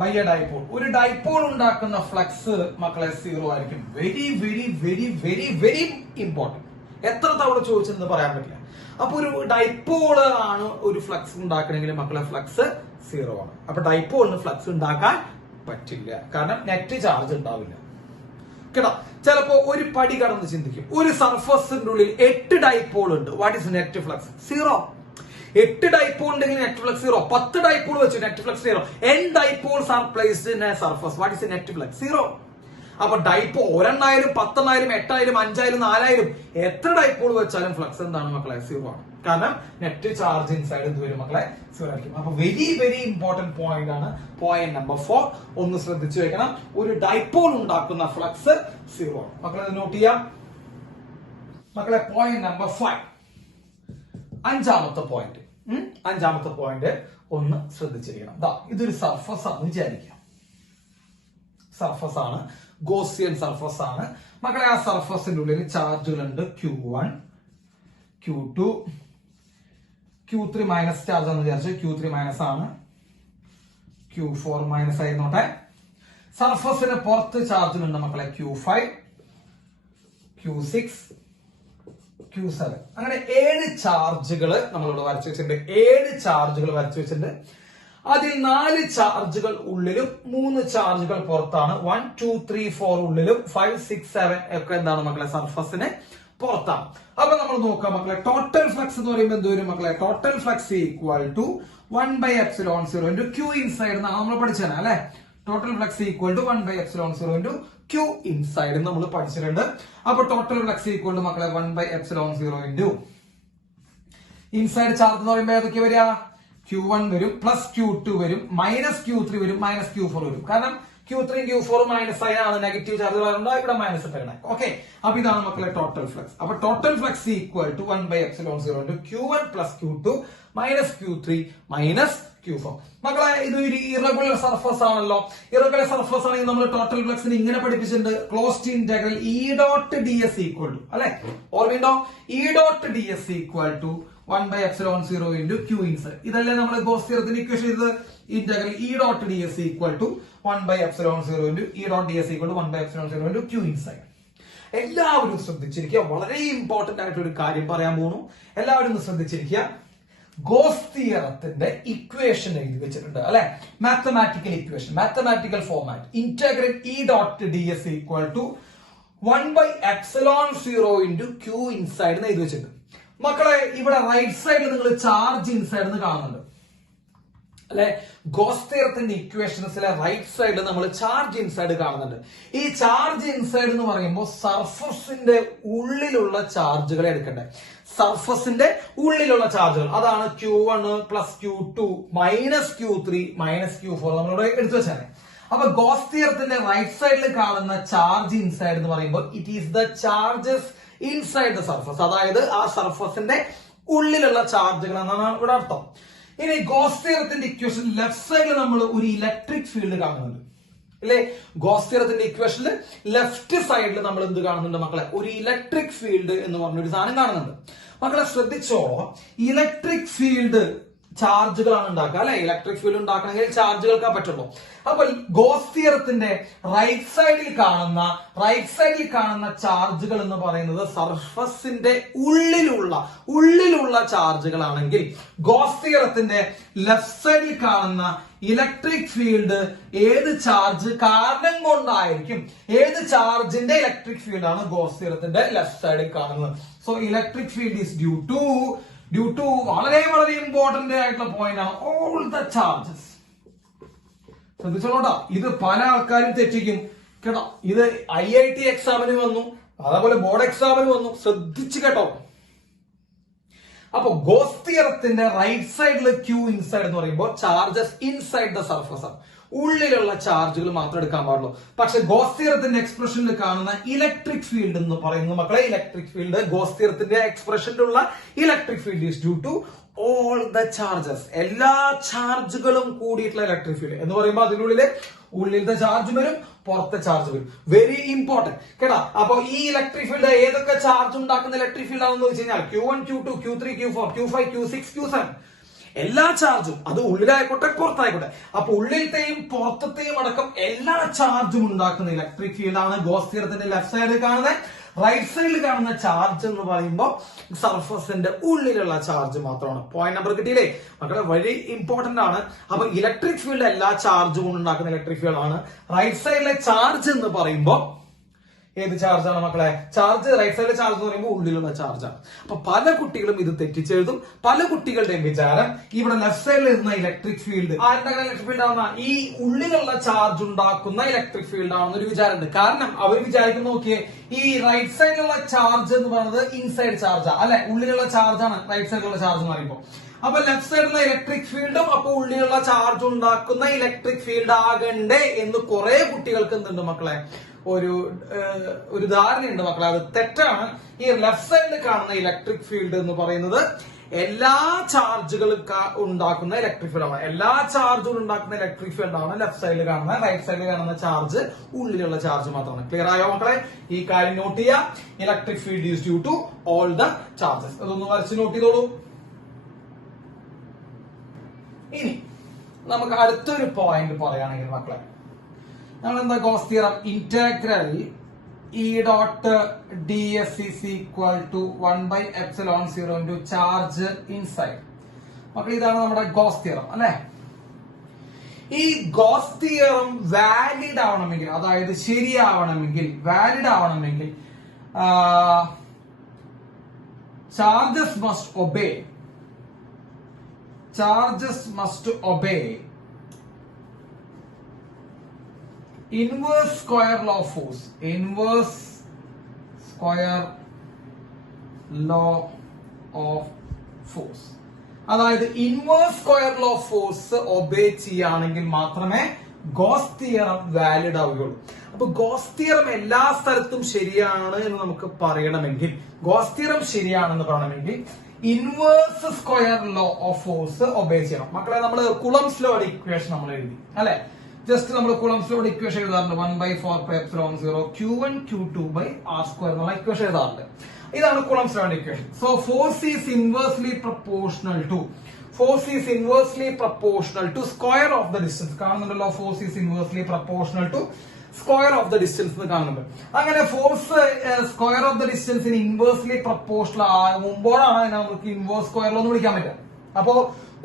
by a dipole. ഒരു ഡൈപോൾ ഉണ്ടാക്കുന്ന ഫ്ലക്സ് മക്കളെ 0 ആയിരിക്കും. Very very very very very important. എത്ര തവണ ചോദിച്ചെന്ന് പറയാൻ പറ്റില്ല. അപ്പൊ ഒരു ഡൈപോള് ആണ് ഒരു ഫ്ലക്സ് ഉണ്ടാക്കണമെങ്കിൽ മക്കളെ ഫ്ലക്സ് 0 ആണ്. അപ്പൊ ഡൈപോളിന് ഫ്ലക്സ് ഉണ്ടാക്കാൻ പറ്റില്ല, കാരണം നെറ്റ് ചാർജ് ഉണ്ടാവില്ല കേട്ടോ. ചിലപ്പോ ഒരു പടി കടന്ന് ചിന്തിക്കും, ഒരു സർഫസിന്റെ ഉള്ളിൽ 8 ഡൈപോൾ ഉണ്ട്, what is net flux? 0. 8 dipole ഉണ്ടെങ്കിൽ നെറ്റ് ഫ്ലക്സ് 0. 10 ഡൈപോൾ വെച്ചു net flux 0. n dipoles are placed in A surface, what is net flux? 0. അപ്പൊ ഡൈപോൾ 1 ആയാലും 10 ആയാലും 8 ആയാലും 5 ആയാലും 4 ആയാലും എത്ര ഡൈപോൾ വെച്ചാലും ഫ്ലക്സ് എന്താണ് മക്കളെ? 0 ആണ്. കാരണം നെറ്റ് ചാർജ് ഇൻസൈഡ് എന്ത് വരും മക്കളെ? 0 ആയിരിക്കും. അപ്പൊ വെരി വെരി ഇമ്പോർട്ടന്റ് പോയിന്റ് ആണ് പോയിന്റ് നമ്പർ 4. ഒന്ന് ശ്രദ്ധിച്ചു വെക്കണം, ഒരു ഡൈപോൾ ഉണ്ടാക്കുന്ന ഫ്ലക്സ് 0 ആണ്. മക്കളെ നോട്ട് ചെയ്യാം. മക്കളെ പോയിന്റ് നമ്പർ 5, അഞ്ചാമത്തെ പോയിന്റ്. അഞ്ചാമത്തെ പോയിന്റ് ഒന്ന് ശ്രദ്ധിച്ചിരിക്കണം. ഇതൊരു സർഫസ് ആണെന്ന് വിചാരിക്കാം. സർഫസ് ആണ്, ഗോസിയൻ സർഫസ് ആണ് മക്കളെ. ആ സർഫസിന്റെ ഉള്ളിൽ ചാർജുകളുണ്ട് Q1, Q2, Q3 minus charge എന്ന് വിചാരിച്ചു. Q3 മൈനസ് ആണ്, Q4 മൈനസ് ആയിരുന്നോട്ടെ. സർഫസിന് പുറത്ത് ചാർജുകളുണ്ട് മക്കളെ Q5, Q6, Q7. അങ്ങനെ 7 ചാർജുകൾ നമ്മളിവിടെ വരച്ചു വെച്ചിട്ടുണ്ട്. 7 ചാർജുകൾ വരച്ചു വെച്ചിട്ടുണ്ട്. അതിൽ 4 ചാർജുകൾ ഉള്ളിലും 3 ചാർജുകൾ പുറത്താണ്. 1 2 3 4 ഉള്ളിലും 5 6 7 ഒക്കെ എന്താണ് മക്കളെ? സർഫസിന് പുറത്താണ്. അപ്പൊ നമ്മൾ നോക്കാം മക്കളെ, ടോട്ടൽ ഫ്ലക്സ് എന്ന് പറയുമ്പോൾ എന്ത് വരും മക്കളെ? Total flux equal to 1/ε0 into q inside എന്നാണ് നമ്മൾ പഠിച്ചത് അല്ലെ. Total flux equal to 1/ε0 into q inside നമ്മൾ പഠിച്ചിട്ടുണ്ട്. അപ്പൊ ടോട്ടൽ ഫ്ലക്സ് ഈക്വൽ ടു മക്കളെ 1/ε0 into ഇൻസൈഡ് ചാർജ് എന്ന് പറയുമ്പോൾ ഏതൊക്കെ വരിക? Q1 വരും, പ്ലസ് Q2 വരും, മൈനസ് Q3 വരും, മൈനസ് Q4 വരും. കാരണം Q3 Q4 മൈനസ് ആയാണ് നെഗറ്റീവ് ചാർജ് ഇവിടെ മൈനസ് ഇട്ടേക്കണേ. ഓക്കെ, അപ്പൊ ഇതാണ് മക്കളെ ടോട്ടൽ ഫ്ലക്സ്. അപ്പൊ total flux equal to 1/ε0 into Q1 plus Q2 minus Q3 minus Q4. മക്കളെ ഇത് ഒരു ഇറഗുലർ സർഫസ് ആണല്ലോ. ഇറഗുലർ സർഫസ് ആണെങ്കിൽ നമ്മൾ ടോട്ടൽ ഫ്ലക്സിന് ഇങ്ങനെ പഠിപ്പിച്ചിട്ടുണ്ട്, closed integral E dot ds equal to അല്ലെ. ഓർമ്മയുണ്ടോ? E dot ds equal to 1/ε0 into q inside. ഇതല്ലേ നമ്മൾ ഗോസ് തിയറത്തിന്റെ ഇക്വേഷൻ ചെയ്തത്? Integral E dot ds equal to 1/ε0 into E dot ds equal to 1/ε0 into q inside. എല്ലാവരും ശ്രദ്ധിച്ചിരിക്കുക, വളരെ ഇമ്പോർട്ടന്റ് ആയിട്ടൊരു കാര്യം പറയാൻ പോകുന്നു. എല്ലാവരും ഒന്ന് ശ്രദ്ധിച്ചിരിക്കുക. ഗോസ് തിയറത്തിന്റെ ഇക്വേഷൻ എഴുതി വെച്ചിട്ടുണ്ട് അല്ലെ. Mathematical equation, mathematical format. Integral E dot ds equal to 1/ε0 into q inside എന്ന് എഴുതി വെച്ചിട്ടുണ്ട്. മക്കളെ ഇവിടെ റൈറ്റ് സൈഡിൽ നിങ്ങൾ ചാർജ് ഇൻസൈഡ് എന്ന് കാണുന്നുണ്ട് അല്ലെ. ഗോസ് തിയറത്തിന്റെ ഇക്വേഷൻസിലെ റൈറ്റ് സൈഡിൽ നമ്മൾ ചാർജ് ഇൻസൈഡ് കാണുന്നുണ്ട്. ഈ ചാർജ് ഇൻസൈഡ് എന്ന് പറയുമ്പോൾ സർഫസിന്റെ ഉള്ളിലുള്ള ചാർജുകളെ എടുക്കണ്ടേ. സർഫസിന്റെ ഉള്ളിലുള്ള ചാർജുകൾ, അതാണ് Q1 plus Q2 minus Q3 minus Q4 നമ്മളിവിടെ എടുത്തു വെച്ചാൽ. അപ്പൊ ഗോസ് തിയറത്തിന്റെ റൈറ്റ് സൈഡിൽ കാണുന്ന ചാർജ് ഇൻസൈഡ് എന്ന് പറയുമ്പോൾ it is the charges inside the surface, അതായത് ആ സർഫസിന്റെ ഉള്ളിലുള്ള ചാർജുകൾ എന്നാണ് ഇവിടെ അർത്ഥം. ഇനി ഗോസ് തിയറത്തിന്റെ ഇക്വേഷൻ ലെഫ്റ്റ് സൈഡിൽ നമ്മൾ ഒരു ഇലക്ട്രിക് ഫീൽഡ് കാണുന്നുണ്ട് അല്ലെ. ഗോസ് തിയറത്തിന്റെ ഇക്വേഷനിൽ ലെഫ്റ്റ് സൈഡിൽ നമ്മൾ എന്ത് കാണുന്നുണ്ട് മക്കളെ? ഒരു ഇലക്ട്രിക് ഫീൽഡ് എന്ന് പറഞ്ഞൊരു സാധനം കാണുന്നുണ്ട്. മക്കളെ ശ്രദ്ധിച്ചോളോ, ഇലക്ട്രിക് ഫീൽഡ് ചാർജുകളാണ് ഉണ്ടാക്കുക അല്ലെ. ഇലക്ട്രിക് ഫീൽഡ് ഉണ്ടാക്കണമെങ്കിൽ ചാർജുകൾക്കാ പറ്റുള്ളൂ. അപ്പൊ ഗോസ് തിയറത്തിന്റെ റൈറ്റ് സൈഡിൽ കാണുന്ന ചാർജുകൾ എന്ന് പറയുന്നത് സർഫസിന്റെ ഉള്ളിലുള്ള ചാർജുകളാണെങ്കിൽ, ഗോസ് തിയറത്തിന്റെ ലെഫ്റ്റ് സൈഡിൽ കാണുന്ന ഇലക്ട്രിക് ഫീൽഡ് ഏത് ചാർജ് കാരണം കൊണ്ടായിരിക്കും, ഏത് ചാർജിന്റെ ഇലക്ട്രിക് ഫീൽഡ് ആണ് ഗോസ് തിയറത്തിന്റെ ലെഫ്റ്റ് സൈഡിൽ കാണുന്നത്. So electric field is due to വളരെ വളരെ ഇമ്പോർട്ടന്റ് ആയിട്ടുള്ള പോയിന്റ് ആണ് ഓൾ ദ ചാർജസ്. ശ്രദ്ധിച്ചോളൂട്ടോ, ഇത് പല ആൾക്കാരും തെറ്റിക്കും കേട്ടോ. ഇത് IIT എക്സാമിന് വന്നു, അതേപോലെ ബോർഡ് എക്സാമിന് വന്നു, ശ്രദ്ധിച്ചു കേട്ടോ. അപ്പൊ ഗോസ് തിയറത്തിന്റെ റൈറ്റ് സൈഡിൽ Q ഇൻസൈഡ് എന്ന് പറയുമ്പോൾ ചാർജസ് ഇൻസൈഡ് ദ സർഫസ് ആണ്, ഉള്ളിലുള്ള ചാർജുകൾ മാത്രം എടുക്കാൻ പാടുള്ളൂ. പക്ഷെ ഗോസ് തിയറത്തിന്റെ എക്സ്പ്രഷനിൽ കാണുന്ന ഇലക്ട്രിക് ഫീൽഡ് എന്ന് പറയുന്നത് മക്കളെ, ഇലക്ട്രിക് ഫീൽഡ് ഗോസ് തിയറത്തിന്റെ എക്സ്പ്രഷനിലുള്ള electric field is due to all the charges, എല്ലാ ചാർജുകളും കൂടിയിട്ടുള്ള ഇലക്ട്രിക് ഫീൽഡ് എന്ന് പറയുമ്പോൾ അതിനുള്ളില് ഉള്ളിലത്തെ ചാർജ് വരും, പുറത്തെ ചാർജ് വരും. വെരി ഇമ്പോർട്ടന്റ് കേട്ടാ. അപ്പൊ ഈ ഇലക്ട്രിക് ഫീൽഡ് ഏതൊക്കെ ചാർജ് ഉണ്ടാക്കുന്ന ഇലക്ട്രിക് ഫീൽഡ് ആണെന്ന് വെച്ച് കഴിഞ്ഞാൽ Q1, Q2, Q3, Q4, Q5, Q6, Q7 എല്ലാ ചാർജും, അത് ഉള്ളിലായിക്കോട്ടെ പുറത്തായിക്കോട്ടെ. അപ്പൊ ഉള്ളിലത്തെയും പുറത്തെയും അടക്കം എല്ലാ ചാർജും ഉണ്ടാക്കുന്ന ഇലക്ട്രിക് ഫീൽഡ് ആണ് ഗോസ് തിയറത്തിന്റെ ലെഫ്റ്റ് സൈഡിൽ കാണുന്നത്. റൈറ്റ് സൈഡിൽ കാണുന്ന ചാർജ് എന്ന് പറയുമ്പോൾ സർഫസിന്റെ ഉള്ളിലുള്ള ചാർജ് മാത്രമാണ്. പോയിന്റ് നമ്പർ കിട്ടിയില്ലേ മക്കളെ, വെരി ഇമ്പോർട്ടന്റ് ആണ്. അപ്പൊ ഇലക്ട്രിക് ഫീൽഡ് എല്ലാ ചാർജും കൊണ്ട് ഉണ്ടാക്കുന്ന ഇലക്ട്രിക് ഫീൽഡ് ആണ്. റൈറ്റ് സൈഡിലെ ചാർജ് എന്ന് പറയുമ്പോൾ ഏത് ചാർജാണ് മക്കളെ? ചാർജ് റൈറ്റ് സൈഡിലെ ചാർജ് എന്ന് പറയുമ്പോൾ ഉള്ളിലുള്ള ചാർജാണ്. അപ്പൊ പല കുട്ടികളും ഇത് തെറ്റിച്ചെഴുതും. പല കുട്ടികളുടെയും വിചാരം ഇവിടെ ലെഫ്റ്റ് സൈഡിൽ ഇരുന്ന ഇലക്ട്രിക് ഫീൽഡ് ആരുടെ ഇലക്ട്രിക് ഫീൽഡ് ആവുന്ന ഈ ഉള്ളിലുള്ള ചാർജ് ഉണ്ടാക്കുന്ന ഇലക്ട്രിക് ഫീൽഡ് ആണെന്നൊരു വിചാരമുണ്ട്. കാരണം അവർ വിചാരിക്കുന്ന നോക്കിയേ, ഈ റൈറ്റ് സൈഡിലുള്ള ചാർജ് എന്ന് പറയുന്നത് ഇൻസൈഡ് ചാർജാണ് അല്ലെ, ഉള്ളിലുള്ള ചാർജാണ് റൈറ്റ് സൈഡിലുള്ള ചാർജ് എന്ന് പറയുമ്പോൾ. അപ്പൊ ലെഫ്റ്റ് സൈഡിലുള്ള ഇലക്ട്രിക് ഫീൽഡും അപ്പൊ ഉള്ളിലുള്ള ചാർജ് ഉണ്ടാക്കുന്ന ഇലക്ട്രിക് ഫീൽഡ് ആകണ്ടേ എന്ന് കുറെ കുട്ടികൾക്ക് എന്തുണ്ട് മക്കളെ, ഒരു ധാരണയുണ്ട് മക്കളെ. അത് തെറ്റാണ്. ഈ ലെഫ്റ്റ് സൈഡിൽ കാണുന്ന ഇലക്ട്രിക് ഫീൽഡ് എന്ന് പറയുന്നത് എല്ലാ ചാർജുകളും ഉണ്ടാക്കുന്ന ഇലക്ട്രിക് ഫീൽഡ് ആണ്. എല്ലാ ചാർജുകളും ഉണ്ടാക്കുന്ന ഇലക്ട്രിക് ഫീൽഡ് ആണ് ലെഫ്റ്റ് സൈഡിൽ കാണുന്ന. റൈറ്റ് സൈഡിൽ കാണുന്ന ചാർജ് ഉള്ളിലുള്ള ചാർജ് മാത്രമാണ്. ക്ലിയർ ആയോ മക്കളെ? ഈ കാര്യം നോട്ട് ചെയ്യാം. Electric field is due to all the charges. അതൊന്ന് വരച്ച് നോട്ട് ചെയ്തോളൂ. ഇനി നമുക്ക് അടുത്തൊരു പോയിന്റ് പറയുകയാണെങ്കിൽ മക്കളെ, നമ്മൾ എന്താ goes theorem integral E dot ds is equal to 1/epsilon 0 into charge inside. അപ്പൊ ഇതാണ് നമ്മുടെ ഗോസ് തിയറം അല്ലെ. ഈ ഗോസ് തിയറം വാലിഡ് ആവണമെങ്കിൽ, അതായത് ശരിയാവണമെങ്കിൽ, വാലിഡ് ആവണമെങ്കിൽ charges must obey inverse square law of force. Inverse square law of force. അതായത് inverse square law of force obey ചെയ്യുകയാണെങ്കിൽ മാത്രമേ ഗോസ് തിയറം വാലിഡ് ആവുകയുള്ളൂ. അപ്പൊ ഗോസ് തിയറം എല്ലാ സ്ഥലത്തും ശരിയാണ് എന്ന് നമുക്ക് പറയണമെങ്കിൽ, ഗോസ് തിയറം ശരിയാണെന്ന് പറയണമെങ്കിൽ inverse square law of force obey ചെയ്യണം. മക്കളെ, നമ്മൾ കുളംസ് ലോയുടെ ഇക്വേഷൻ നമ്മൾ എഴുതി അല്ലെ. ജസ്റ്റ് നമ്മൾ കുളംസ് ലോയുടെ ഇക്വേഷൻ എഴുതാറുണ്ട്. 1/4πε0 Q1 Q2/r² എന്നുള്ള ഇക്വേഷൻ എഴുതാറുണ്ട്. ഇതാണ് കുളംസ് ലോയുടെ equation. So force is inversely proportional to square of the distance. കാണുന്നുണ്ടല്ലോ, force is inversely proportional to square of the distance എന്ന് കാണുന്നുണ്ട്. അങ്ങനെ ഫോഴ്സ് സ്ക്വയർ ഓഫ് ദ ഡിസ്റ്റൻസിന് ഇൻവേഴ്സ്ലി പ്രപ്പോർഷണൽ ആകുമ്പോഴാണ് അതിനെ നമുക്ക് ഇൻവേഴ്സ് സ്ക്വയർ ലോ എന്ന് വിളിക്കാൻ പറ്റുക. അപ്പോ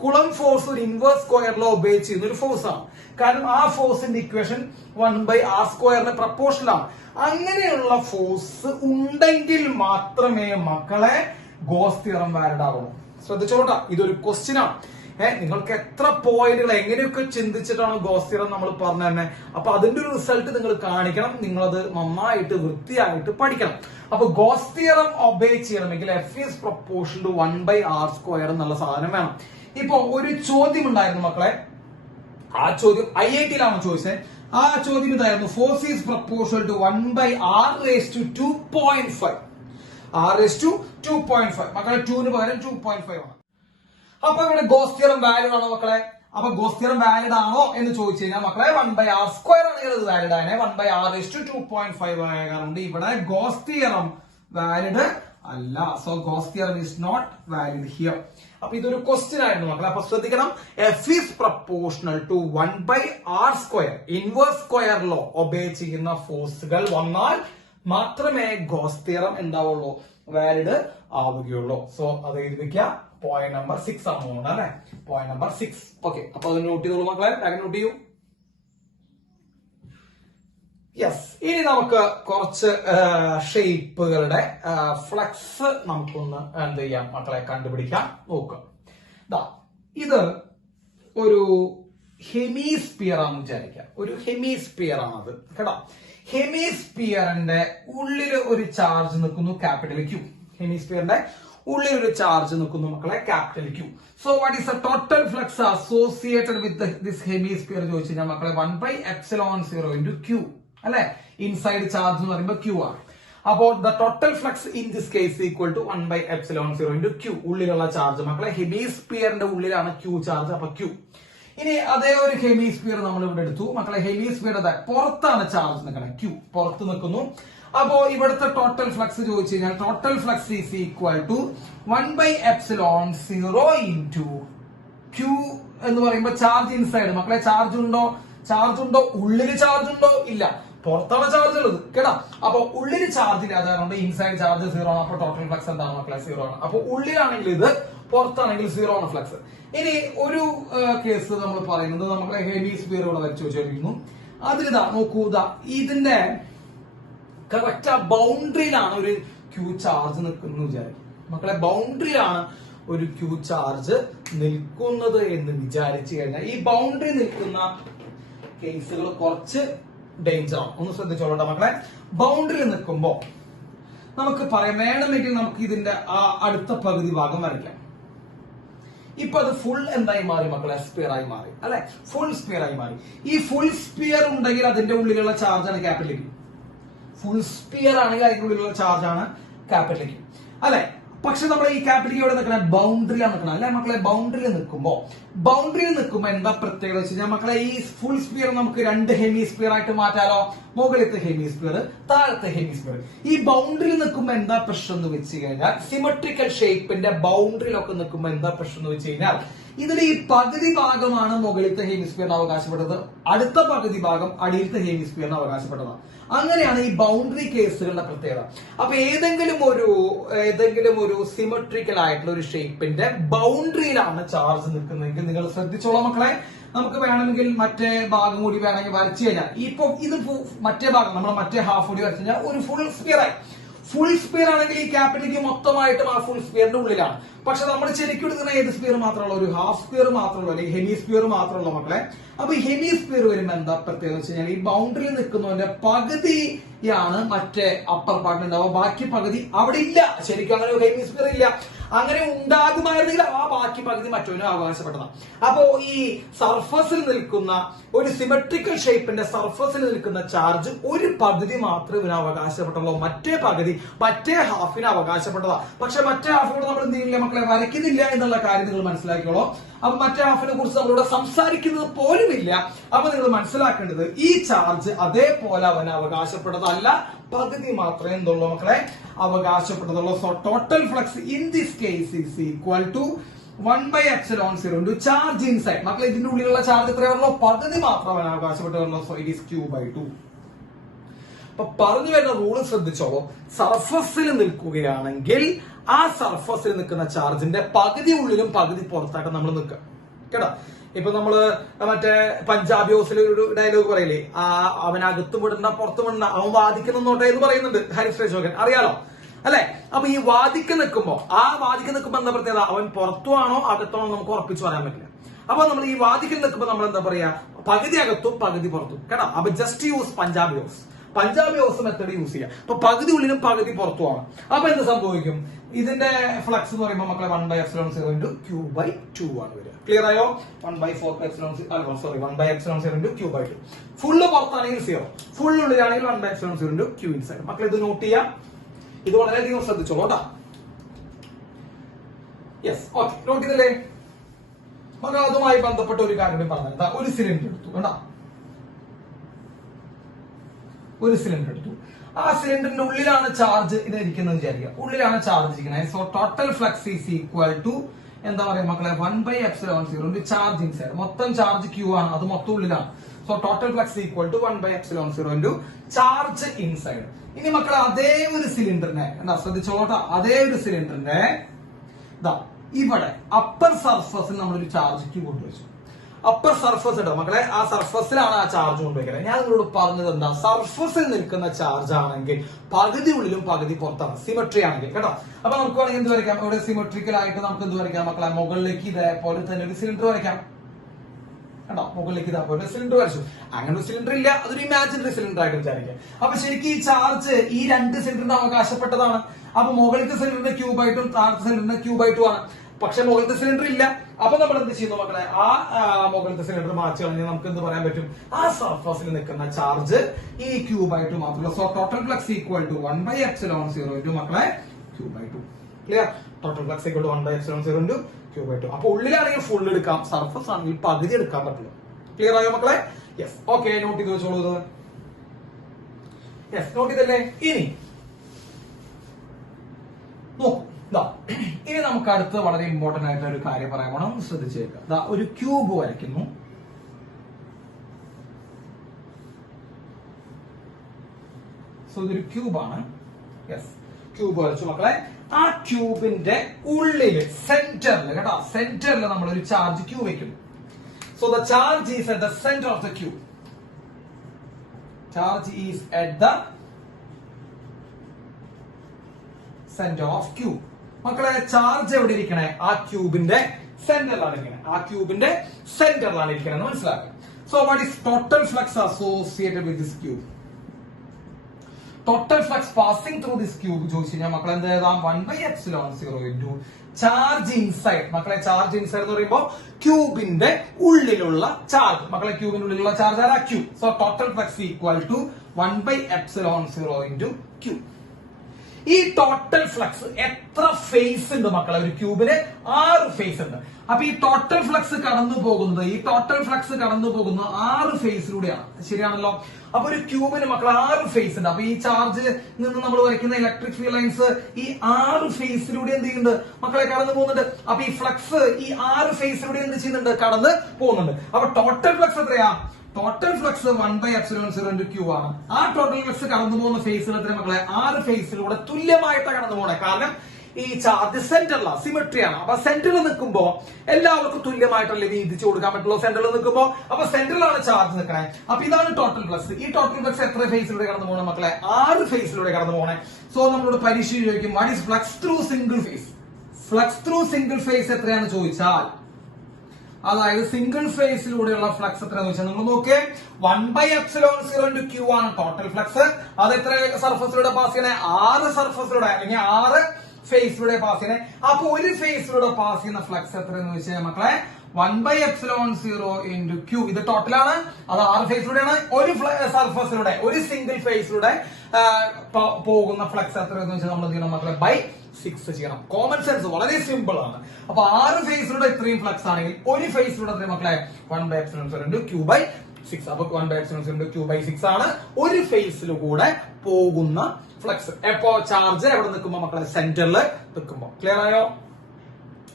കുളം ഫോഴ്സ് ഒരു ഇൻവേഴ്സ് സ്ക്വയർ ലോ ഒബേ ചെയ്യുന്ന ഒരു ഫോഴ്സ് ആണ്. കാരണം ആ ഫോഴ്സിന്റെ ഇക്വേഷൻ 1/r² പ്രപ്പോർഷണൽ ആണ്. അങ്ങനെയുള്ള ഫോഴ്സ് ഉണ്ടെങ്കിൽ മാത്രമേ മക്കളെ ഗോസ് തിയറം വാലിഡ് ആവുള്ളൂ. ശ്രദ്ധിച്ചോട്ടാ, ഇതൊരു ക്വസ്റ്റ്യൻ ആണ്. നിങ്ങൾക്ക് എത്ര പോയിന്റുകൾ എങ്ങനെയൊക്കെ ചിന്തിച്ചിട്ടാണ് ഗോസ് തിയറം നമ്മൾ പറഞ്ഞു തന്നെ. അപ്പൊ അതിന്റെ ഒരു റിസൾട്ട് നിങ്ങൾ കാണിക്കണം. നിങ്ങളത് നന്നായിട്ട് വൃത്തിയായിട്ട് പഠിക്കണം. അപ്പൊ ഗോസ് തിയറം ഒബേ ചെയ്യണമെങ്കിൽ F is proportional to 1/r² എന്നുള്ള സാധനം വേണം. ഇപ്പൊ ഒരു ചോദ്യം ഉണ്ടായിരുന്നു മക്കളെ, ആ ചോദ്യം IIT-യിലാണ് ചോദിച്ചത്. ആ ചോദ്യം ഇതായിരുന്നു, force is proportional to 1/r⁵2.5. r⁵2.5 മക്കളെ, 2 പകരം 2.5 ആണ്. അപ്പൊ ഇവിടെ ഗോസ് തിയറം വാലിഡ് ആണോ മക്കളെ? അപ്പൊ ഗോസ് തിയറം വാലിഡ് ആണോ എന്ന് ചോദിച്ചു കഴിഞ്ഞാൽ മക്കളെ 1/r² ആണെങ്കിൽ അത് വാലിഡ് ആണ്. 1/r⁵2.5 ആയ കാരണം ഇവിടെ ഗോസ് തിയറം വാലിഡ് അല്ല. So Gauss theorem is not valid here. അപ്പൊ ഇതൊരു ക്വസ്റ്റ്യൻ ആയിരുന്നു മക്കളെ. അപ്പൊ ശ്രദ്ധിക്കണം, F is proportional to 1/r². Inverse square law obey ചെയ്യുന്ന ഫോഴ്സുകൾ വന്നാൽ മാത്രമേ ഗോസ് തിയറം എന്താവുള്ളൂ, വാലിഡ് ആവുകയുള്ളൂ. സോ അത് എഴുതി വെക്കുക. പോയിന്റ് നമ്പർ 6 ആണ് തോന്നുന്നത് അല്ലെ, പോയിന്റ് നമ്പർ 6. ഓക്കെ, അപ്പൊ അത് നോട്ട് ചെയ്തോളൂ മക്കളെ, വേഗം നോട്ട് ചെയ്യൂ. യെസ്, ഇനി നമുക്ക് കുറച്ച് ഷേപ്പുകളുടെ ഫ്ലക്സ് നമുക്കൊന്ന് എന്ത് ചെയ്യാം മക്കളെ, കണ്ടുപിടിക്കാം. നോക്കാം, ഇത് ഒരു ഹെമിസ്ഫിയർ ആണെന്ന് വിചാരിക്കാം. ഒരു ഹെമിസ്ഫിയർ ആണത് കേട്ടോ. ഹെമിസ്ഫിയറിന്റെ ഉള്ളിൽ ഒരു ചാർജ് നിൽക്കുന്നു, ക്യാപിറ്റൽ ക്യൂ. ഹെമിസ്ഫിയറിന്റെ ഉള്ളിൽ ഒരു ചാർജ് നിൽക്കുന്നു മക്കളെ, capital Q. So what is the total flux associated with this hemisphere ചോദിച്ചു കഴിഞ്ഞാൽ മക്കളെ 1/ε0 into Q അല്ലെ. ഇൻസൈഡ് ചാർജ് എന്ന് പറയുമ്പോൾ Q ആണ്. അപ്പോൾ the total flux in this case equal to 1/ε0 into Q. ഉള്ളിലുള്ള ചാർജ് മക്കളെ, ഹെമിസ്ഫിയറിന്റെ ഉള്ളിലാണ് Q ചാർജ്, അപ്പൊ Q. ഇനി അതേ ഒരു ഹെമിസ്ഫിയർ നമ്മൾ ഇവിടെ എടുത്തു മക്കളെ. ഹെമിസ്ഫിയറുടെ പുറത്താണ് ചാർജ് നിൽക്കുന്നത്, Q പുറത്ത് നിൽക്കുന്നു. അപ്പോ ഇവിടുത്തെ ടോട്ടൽ ഫ്ലക്സ് ചോദിച്ചു കഴിഞ്ഞാൽ total flux is equal to 1/ε0 into Q എന്ന് പറയുമ്പോൾ ചാർജ് ഇൻസൈഡ് മക്കളെ. ചാർജ് ഉണ്ടോ? ഉള്ളിൽ ചാർജ് ഉണ്ടോ? ഇല്ല, പുറത്താണ് ചാർജ് ഉള്ളത് കേട്ടോ. അപ്പൊ ഉള്ളിൽ ചാർജ് ഇല്ലാതെ ഇൻസൈഡ് ചാർജ് 0 ആണ്. അപ്പൊ ടോട്ടൽ ഫ്ലക്സ് എന്താണ് മക്കളെ? 0 ആണ്. അപ്പൊ ഉള്ളിലാണെങ്കിൽ ഇത്, പുറത്താണെങ്കിൽ 0 ആണ് ഫ്ലക്സ്. ഇനി ഒരു കേസ് നമ്മൾ പറയുന്നത് നമ്മളെ ഹെമിസ്ഫിയർ ഇവിടെ വെച്ച് വെച്ചിരിക്കുന്നു. അതിലിതാ നോക്കൂ, ഇതിന്റെ കറക്റ്റ് ആ ബൗണ്ടറിയിലാണ് ഒരു ക്യൂ ചാർജ് നിൽക്കുന്നത് വിചാരിക്കും മക്കളെ. ബൗണ്ടറിയിലാണ് ഒരു ക്യൂ ചാർജ് നിൽക്കുന്നത് എന്ന് വിചാരിച്ചു കഴിഞ്ഞാൽ ഈ ബൗണ്ടറി നിൽക്കുന്ന കേസുകൾ കുറച്ച് ഡേഞ്ചർ ആണ്. ഒന്ന് ശ്രദ്ധിച്ചോളട്ടെ മക്കളെ. ബൗണ്ടറിയിൽ നിൽക്കുമ്പോ നമുക്ക് പറയാം, വേണമെങ്കിൽ നമുക്ക് ഇതിന്റെ ആ അടുത്ത പകുതി ഭാഗം വരയ്ക്കാം. ഇപ്പൊ അത് ഫുൾ എന്തായി മാറി മക്കളെ? സ്പിയർ ആയി മാറി അല്ലെ, ഫുൾ സ്പിയർ ആയി മാറി. ഈ ഫുൾ സ്പിയർ ഉണ്ടെങ്കിൽ അതിന്റെ ഉള്ളിലുള്ള ചാർജാണ് ക്യാപിറ്റൽ ക്യൂ. ഫുൾ സ്പിയർ ആണെങ്കിൽ അതിന്റെ ഉള്ളിലുള്ള ചാർജാണ് ക്യാപിറ്റൽ ക്യൂ അല്ലെ. പക്ഷെ നമ്മൾ ഈ ക്യാപിറ്റൽ ക്യൂ എവിടെ നിൽക്കണേ? ബൗണ്ടറിയാണ് നിൽക്കണം അല്ലെ മക്കളെ. ബൗണ്ടറിയിൽ നിൽക്കുമ്പോ എന്താ പ്രത്യേകത വെച്ച് കഴിഞ്ഞാൽ മക്കളെ, ഈ ഫുൾ സ്പിയർ നമുക്ക് 2 ഹെമിസ്ഫിയർ ആയിട്ട് മാറ്റാലോ. മുകളിലത്തെ ഹെമിസ്ഫിയർ, താഴത്തെ ഹെമിസ്ഫിയർ. ഈ ബൗണ്ടറിയിൽ നിൽക്കുമ്പോ എന്താ പ്രശ്നം എന്ന് വെച്ച് കഴിഞ്ഞാൽ, സിമെട്രിക്കൽ ഷേപ്പിന്റെ ബൗണ്ടറിയിലൊക്കെ നിൽക്കുമ്പോ എന്താ പ്രശ്നം എന്ന് വെച്ച് കഴിഞ്ഞാൽ, ഇതിൽ ഈ പകുതി ഭാഗമാണ് മുകളിലത്തെ ഹെമിസ്ഫിയറിന് അവകാശപ്പെട്ടത്, അടുത്ത പകുതി ഭാഗം അടിയിലത്തെ ഹെമിസ്ഫിയറിന് അവകാശപ്പെട്ടതാണ്. അങ്ങനെയാണ് ഈ ബൗണ്ടറി കേസുകളുടെ പ്രത്യേകത. അപ്പൊ ഏതെങ്കിലും ഒരു സിമെട്രിക്കൽ ആയിട്ടുള്ള ഒരു ഷേപ്പിന്റെ ബൗണ്ടറിയിലാണ് ചാർജ് നിൽക്കുന്നതെങ്കിൽ നിങ്ങൾ ശ്രദ്ധിച്ചോളാം മക്കളെ. നമുക്ക് വേണമെങ്കിൽ മറ്റേ ഭാഗം കൂടി വേണമെങ്കിൽ വരച്ചു കഴിഞ്ഞാൽ, ഇപ്പൊ ഇത് മറ്റേ ഭാഗം നമ്മൾ മറ്റേ ഹാഫ് കൂടി വരച്ചു കഴിഞ്ഞാൽ ഒരു ഫുൾ സ്പിയർ ആയി. ഫുൾ സ്പിയർ ആണെങ്കിൽ ഈ ക്യാപിറ്റൽ മൊത്തമായിട്ടും ആ ഫുൾ സ്പിയറിന്റെ ഉള്ളിലാണ്. പക്ഷെ നമ്മൾ ശരിക്കും എടുക്കുന്ന ഏത് സ്പിയർ മാത്രമുള്ള ഒരു ഹാഫ് സ്പിയർ മാത്രമുള്ള അല്ലെങ്കിൽ ഹെമിസ്ഫിയർ മാത്രമുള്ള മക്കളെ. അപ്പൊ ഈ ഹെമിസ്ഫിയർ വരുമ്പോൾ എന്താ പ്രത്യേകത വെച്ച് കഴിഞ്ഞാൽ, ഈ ബൗണ്ടറിയിൽ നിൽക്കുന്നതിന്റെ പകുതിയാണ് മറ്റേ അപ്പർ പാർട്ടിൽ ഉണ്ടാവുക, ബാക്കി പകുതി അവിടെ ഇല്ല. ശരിക്കും അങ്ങനെ ഒരു ഹെമിസ്ഫിയർ ഇല്ല. അങ്ങനെ ഉണ്ടാകുമായിരുന്നെങ്കിൽ ആ ബാക്കി പകുതി മറ്റൊന്നും അവകാശപ്പെട്ടതാണ്. അപ്പോ ഈ സർഫസിൽ നിൽക്കുന്ന ഒരു സിമെട്രിക്കൽ ഷേപ്പിന്റെ സർഫസിൽ നിൽക്കുന്ന ചാർജ് ഒരു പകുതി മാത്രമേ ഇതിന് അവകാശപ്പെട്ടുള്ളൂ, മറ്റേ പകുതി മറ്റേ ഹാഫിന് അവകാശപ്പെട്ടതാ. പക്ഷെ മറ്റേ ഹാഫിനോട് നമ്മൾ എന്ത് ചെയ്യില്ല മക്കളെ, വരയ്ക്കുന്നില്ല എന്നുള്ള കാര്യം നിങ്ങൾ മനസ്സിലാക്കിയോളൂ. അപ്പൊ മറ്റേ ഹാഫിനെ കുറിച്ച് നമ്മളിവിടെ സംസാരിക്കുന്നത് പോലുമില്ല. അപ്പൊ നിങ്ങൾ മനസ്സിലാക്കേണ്ടത്, ഈ ചാർജ് അതേപോലെ അവന് അവകാശപ്പെട്ടതല്ല, പകുതി മാത്രമേ എന്തുള്ളൂ മക്കളെ അവകാശപ്പെട്ടതുള്ളൂ. So total flux in this case is equal to 1/ε0 into charge inside. മക്കളെ ഇതിന്റെ ഉള്ളിലുള്ള ചാർജ് എത്രയാണല്ലോ? പകുതി മാത്രമാണ് അവകാശപ്പെട്ടുള്ളൂ. So it is Q/2. അപ്പൊ പറഞ്ഞു വരുന്ന റൂള് ശ്രദ്ധിച്ചോളൂ. സർഫസിൽ നിൽക്കുകയാണെങ്കിൽ ആ സർഫസിൽ നിൽക്കുന്ന ചാർജിന്റെ പകുതി ഉള്ളിലും പകുതി പുറത്തായിട്ട് നമ്മൾ നിൽക്കുക കേട്ടോ. ഇപ്പൊ നമ്മള് മറ്റേ പഞ്ചാബി ഹൗസിൽ ഒരു ഡയലോഗ് പറയില്ലേ, അവനകത്തും വിടണ്ട പുറത്തും വിടണ്ട, അവൻ വാദിക്കുന്നോട്ടെ എന്ന് പറയുന്നുണ്ട് ഹരിശ്രീ ചോകൻ, അറിയാലോ അല്ലെ. അപ്പൊ ഈ വാദിക്ക് നിൽക്കുമ്പോ എന്താ പ്രത്യേകത? അവൻ പുറത്തുവാണോ അകത്താണോ നമുക്ക് ഉറപ്പിച്ചു പറയാൻ പറ്റില്ല. അപ്പൊ നമ്മൾ ഈ വാദിക്കൽ നിൽക്കുമ്പോ നമ്മൾ എന്താ പറയാ, പകുതി അകത്തും പകുതി പുറത്തും കേട്ടോ. അപ്പൊ just use Punjabi house method use ചെയ്യാം. അപ്പൊ പകുതി ഉള്ളിലും പകുതി പുറത്തുമാണ്. അപ്പൊ എന്ത് സംഭവിക്കും? ഇതിന്റെ ഫ്ലക്സ് എന്ന് പറയുമ്പോൾ മക്കളെ 1/ε0 into Q/2 ആണ് വരിക. ക്ലിയർ ആയോ? 1/4ε0 into Q/2. ഫുള്ള് പുറത്താണെങ്കിൽ 0, ഫുൾ ഉള്ളിലാണെങ്കിൽ 1/ε0 into Q ഇൻസൈഡ്. മക്കളെ ഇത് നോട്ട് ചെയ്യാം. ഇത് വളരെയധികം ശ്രദ്ധിച്ചോളൂ കേട്ടോ. യെസ്, ഓക്കെ, നോട്ട് ചെയ്തല്ലേ മക്കൾ? അതുമായി ബന്ധപ്പെട്ട ഒരു കാര്യം പറഞ്ഞത്, ഒരു സിലിണ്ടർ എടുത്തു കേട്ടോ. ഒരു സിലിണ്ടർ എടുത്തു. ആ സിലിണ്ടറിന്റെ ഉള്ളിലാണ് ചാർജ് ഇരിക്കുന്നത് വിചാരിക്കുക. ഉള്ളിലാണ് ചാർജ് ഇരിക്കുന്നത്. So total flux is equal to എന്താ പറയാ മക്കളെ, 1/ε0 into ചാർജ് ഇൻസൈഡ്. മൊത്തം ചാർജ് Q ആണ്, അത് മൊത്തം ഉള്ളിലാണ്. So total flux equal to 1/ε0 into charge inside. ഇനി മക്കളെ അതേ ഒരു സിലിണ്ടറിനെ എന്താ ശ്രദ്ധിച്ചോട്ടെ, അതേ ഒരു സിലിണ്ടറിന്റെ ഇവിടെ അപ്പർ സർഫസിൽ നമ്മളൊരു ചാർജ് ക്യൂ കൊണ്ടുവച്ചു. അപ്പർ സർഫസ് ഉണ്ടോ മക്കളെ, ആ സർഫസിലാണ് ആ ചാർജ് കൊണ്ടുവയ്ക്കുന്നത്. ഞാൻ നിങ്ങളോട് പറഞ്ഞത് എന്താ, സർഫസിൽ നിൽക്കുന്ന ചാർജ് ആണെങ്കിൽ പകുതി ഉള്ളിലും പകുതി പുറത്താണ്, സിമെട്രി ആണെങ്കിൽ കേട്ടോ. അപ്പൊ നമുക്ക് വേണമെങ്കിൽ എന്ത് വരയ്ക്കാം, ഇവിടെ സിമെട്രിക്കൽ ആയിട്ട് നമുക്ക് എന്ത് വരയ്ക്കാം മക്കളെ, മുകളിലേക്ക് ഇതേപോലെ തന്നെ ഒരു സിലിണ്ടർ വരയ്ക്കാം കേട്ടോ. മുകളിലേക്ക് ഇതേപോലെ സിലിണ്ടർ വരച്ചു. അങ്ങനെ ഒരു സിലിണ്ടർ ഇല്ല, അതൊരു ഇമാജിനറി സിലിണ്ടർ ആയിട്ട് വിചാരിക്കാം. അപ്പൊ ശരിക്കും ഈ ചാർജ് ഈ രണ്ട് സിലിണ്ടറിന് അവകാശപ്പെട്ടതാണ്. അപ്പൊ മുകളിലത്തെ സിലിണ്ടറിന്റെ ക്യൂബായിട്ടും താഴത്തെ സിലിണ്ടറിന്റെ ക്യൂബായിട്ടും ആണ്. പക്ഷെ മുകളിലത്തെ സിലിണ്ടർ ഇല്ല. അപ്പൊ നമ്മൾ എന്ത് ചെയ്യുന്നു മക്കളെ, ആ മുകളിലത്തെ സിലിണ്ടർ മാറ്റി കളഞ്ഞാൽ നമുക്ക് എന്ത് പറയാൻ പറ്റും, ആ സർഫസിൽ നിൽക്കുന്ന ചാർജ് ഈ ക്യൂബായിട്ട് മാത്രമല്ല. So total flux equal to 1/ε0 into മക്കളെ ക്യൂബായിട്ട്. Clear? Total flux equal to 1/ε0 into ക്യൂബായിട്ട്. അപ്പൊ ഉള്ളിലാണെങ്കിൽ ഫുൾ എടുക്കാം, സർഫസ് ആണെങ്കിൽ പകുതി എടുക്കാൻ പറ്റില്ല. ക്ലിയർ ആയോ മക്കളെ? യെസ്. ഓക്കെ, നോട്ട് ചെയ്ത് വെച്ചോളൂ ഇത്. യെസ്, നോട്ട് ചെയ്തല്ലേ? ഇനി നോക്കൂ, ഇനി നമുക്ക് അടുത്ത് വളരെ ഇമ്പോർട്ടന്റ് ആയിട്ടുള്ള ഒരു കാര്യം പറയാൻ വേണം, ശ്രദ്ധിച്ചേക്കാം. ഒരു ക്യൂബ് വരയ്ക്കുന്നു. സോ ഇതൊരു ക്യൂബാണ്. യെസ്, ക്യൂബ് വരച്ചു മക്കളെ. ആ ക്യൂബിന്റെ ഉള്ളില് സെന്ററിൽ കേട്ടോ, സെന്ററിൽ നമ്മൾ ഒരു ചാർജ് ക്യൂ വെക്കുന്നു. So the charge is at the centre of the cube. Charge is at the centre of cube. മക്കളെ ചാർജ് എവിടെ ഇരിക്കണേ, ആ ക്യൂബിന്റെ സെന്ററിലാണ് ഇരിക്കണേ. ആ ക്യൂബിന്റെ സെന്ററിലാണ് ഇരിക്കണേ, മനസ്സിലാക്കുക. So what is total flux associated with this cube? Total flux passing through this cube ചോദിച്ചു കഴിഞ്ഞാൽ മക്കളെ എന്ത് എഴുതാം, 1/ε0 ഇൻറ്റു ചാർജ് ഇൻസൈഡ്. മക്കളെ ചാർജ് ഇൻസൈഡ് എന്ന് പറയുമ്പോൾ ക്യൂബിന്റെ ഉള്ളിലുള്ള ചാർജ്. മക്കളെ ക്യൂബിന്റെ ഉള്ളിലുള്ള ചാർജ് ആരാ, Q. So total flux equal to 1/ε0 into Q. ഈ ടോട്ടൽ ഫ്ലക്സ് എത്ര ഫേസ് ഉണ്ട് മക്കളെ, ഒരു ക്യൂബിന് 6 ഫേസ് ഉണ്ട്. അപ്പൊ ഈ ടോട്ടൽ ഫ്ലക്സ് കടന്നു പോകുന്നത് 6 ഫേസിലൂടെയാണ്. ശരിയാണല്ലോ? അപ്പൊ ഒരു ക്യൂബിന് മക്കളെ 6 ഫേസ് ഉണ്ട്. അപ്പൊ ഈ ചാർജ് നിന്ന് നമ്മൾ വരയ്ക്കുന്ന ഇലക്ട്രിക് ഫീൽഡ് ലൈൻസ് ഈ 6 ഫേസിലൂടെ എന്ത് ചെയ്യുന്നുണ്ട് മക്കളെ, കടന്നു പോകുന്നുണ്ട്. അപ്പൊ ഈ ഫ്ലക്സ് ഈ 6 ഫേസിലൂടെ എന്ത് ചെയ്യുന്നുണ്ട്, കടന്ന് പോകുന്നുണ്ട്. അപ്പൊ ടോട്ടൽ ഫ്ലക്സ് എത്രയാ, ടോട്ടൽ ഫ്ലക്സ് 1/ε0 ഇൻറ്റു ക്യൂ ആണ്. ആ ടോട്ടൽ ഫ്ലക്സ് കടന്നു പോകുന്ന ഫേസിൽ എത്ര മക്കളെ, 6 ഫേസിലൂടെ തുല്യമായിട്ടാണ് കടന്നു പോകണേ. കാരണം ഈ ചാർജ് സെന്ററിലാണ്, സിമെട്രി ആണ്. അപ്പൊ സെന്ററിൽ നിൽക്കുമ്പോ എല്ലാവർക്കും തുല്യമായിട്ടല്ലേ വീതിച്ചു കൊടുക്കാൻ പറ്റുള്ളൂ സെന്ററിൽ നിൽക്കുമ്പോ. അപ്പൊ സെന്ററിലാണ് ചാർജ് നിൽക്കണേ. അപ്പൊ ഇതാണ് ടോട്ടൽ ഫ്ലക്സ്. ഈ ടോട്ടൽ ഫ്ലക്സ് എത്ര ഫേസിലൂടെ കടന്നു പോകണം മക്കളെ, 6 ഫേസിലൂടെ കടന്നു പോകണേ. സോ നമ്മളോട് പരീക്ഷ ചോദിക്കും, what is flux through single phase? Flux through single phase എത്രയാണെന്ന് ചോദിച്ചാൽ, അതായത് സിംഗിൾ ഫേസിലൂടെയുള്ള ഫ്ലക്സ് എത്രയാണെന്ന് വെച്ചാൽ നമ്മൾ നോക്കിയേ, 1/ε0 ഇൻറ്റു ക്യൂ ആണ് ടോട്ടൽ ഫ്ലക്സ്. അത് എത്ര സർഫസിലൂടെ പാസ് ചെയ്യണേ, 6 സർഫസിലൂടെ അല്ലെങ്കിൽ 6 ഫേസിലൂടെ പാസ് ചെയ്യണേ. അപ്പൊ ഒരു ഫേസിലൂടെ പാസ് ചെയ്യുന്ന ഫ്ലക്സ് എത്രയെന്ന് വെച്ചാൽ മക്കളെ 1/ε0 ഇൻറ്റു ക്യൂ. ഇത് ടോട്ടലാണ്, അത് 6 ഫേസിലൂടെയാണ്. ഒരു സർഫസിലൂടെ ഒരു സിംഗിൾ ഫേസിലൂടെ പോകുന്ന ഫ്ലക്സ് എത്രയെന്ന് വെച്ചാൽ നമ്മൾ എന്ത് ചെയ്യണം മക്കളെ, /6 ചെയ്യണം. കോമൺ സെൻസ്, വളരെ സിമ്പിൾ ആണ്. അപ്പൊ 6 ഫേസിലൂടെ ഇത്രയും ഫ്ലക്സ് ആണെങ്കിൽ ഒരു ഫേസിലൂടെ എത്ര മക്കളെ, 1/ε0 ഇൻറ്റു q/6. അപ്പൊ 1/ε0 ഇൻറ്റു q/6 ആണ് ഒരു ഫേസിലൂടെ പോകുന്ന ഫ്ലക്സ്. എപ്പോ ചാർജ് എവിടെ നിൽക്കുമ്പോ മക്കളെ, സെന്ററിൽ നിൽക്കുമ്പോ. ക്ലിയർ ആയോ?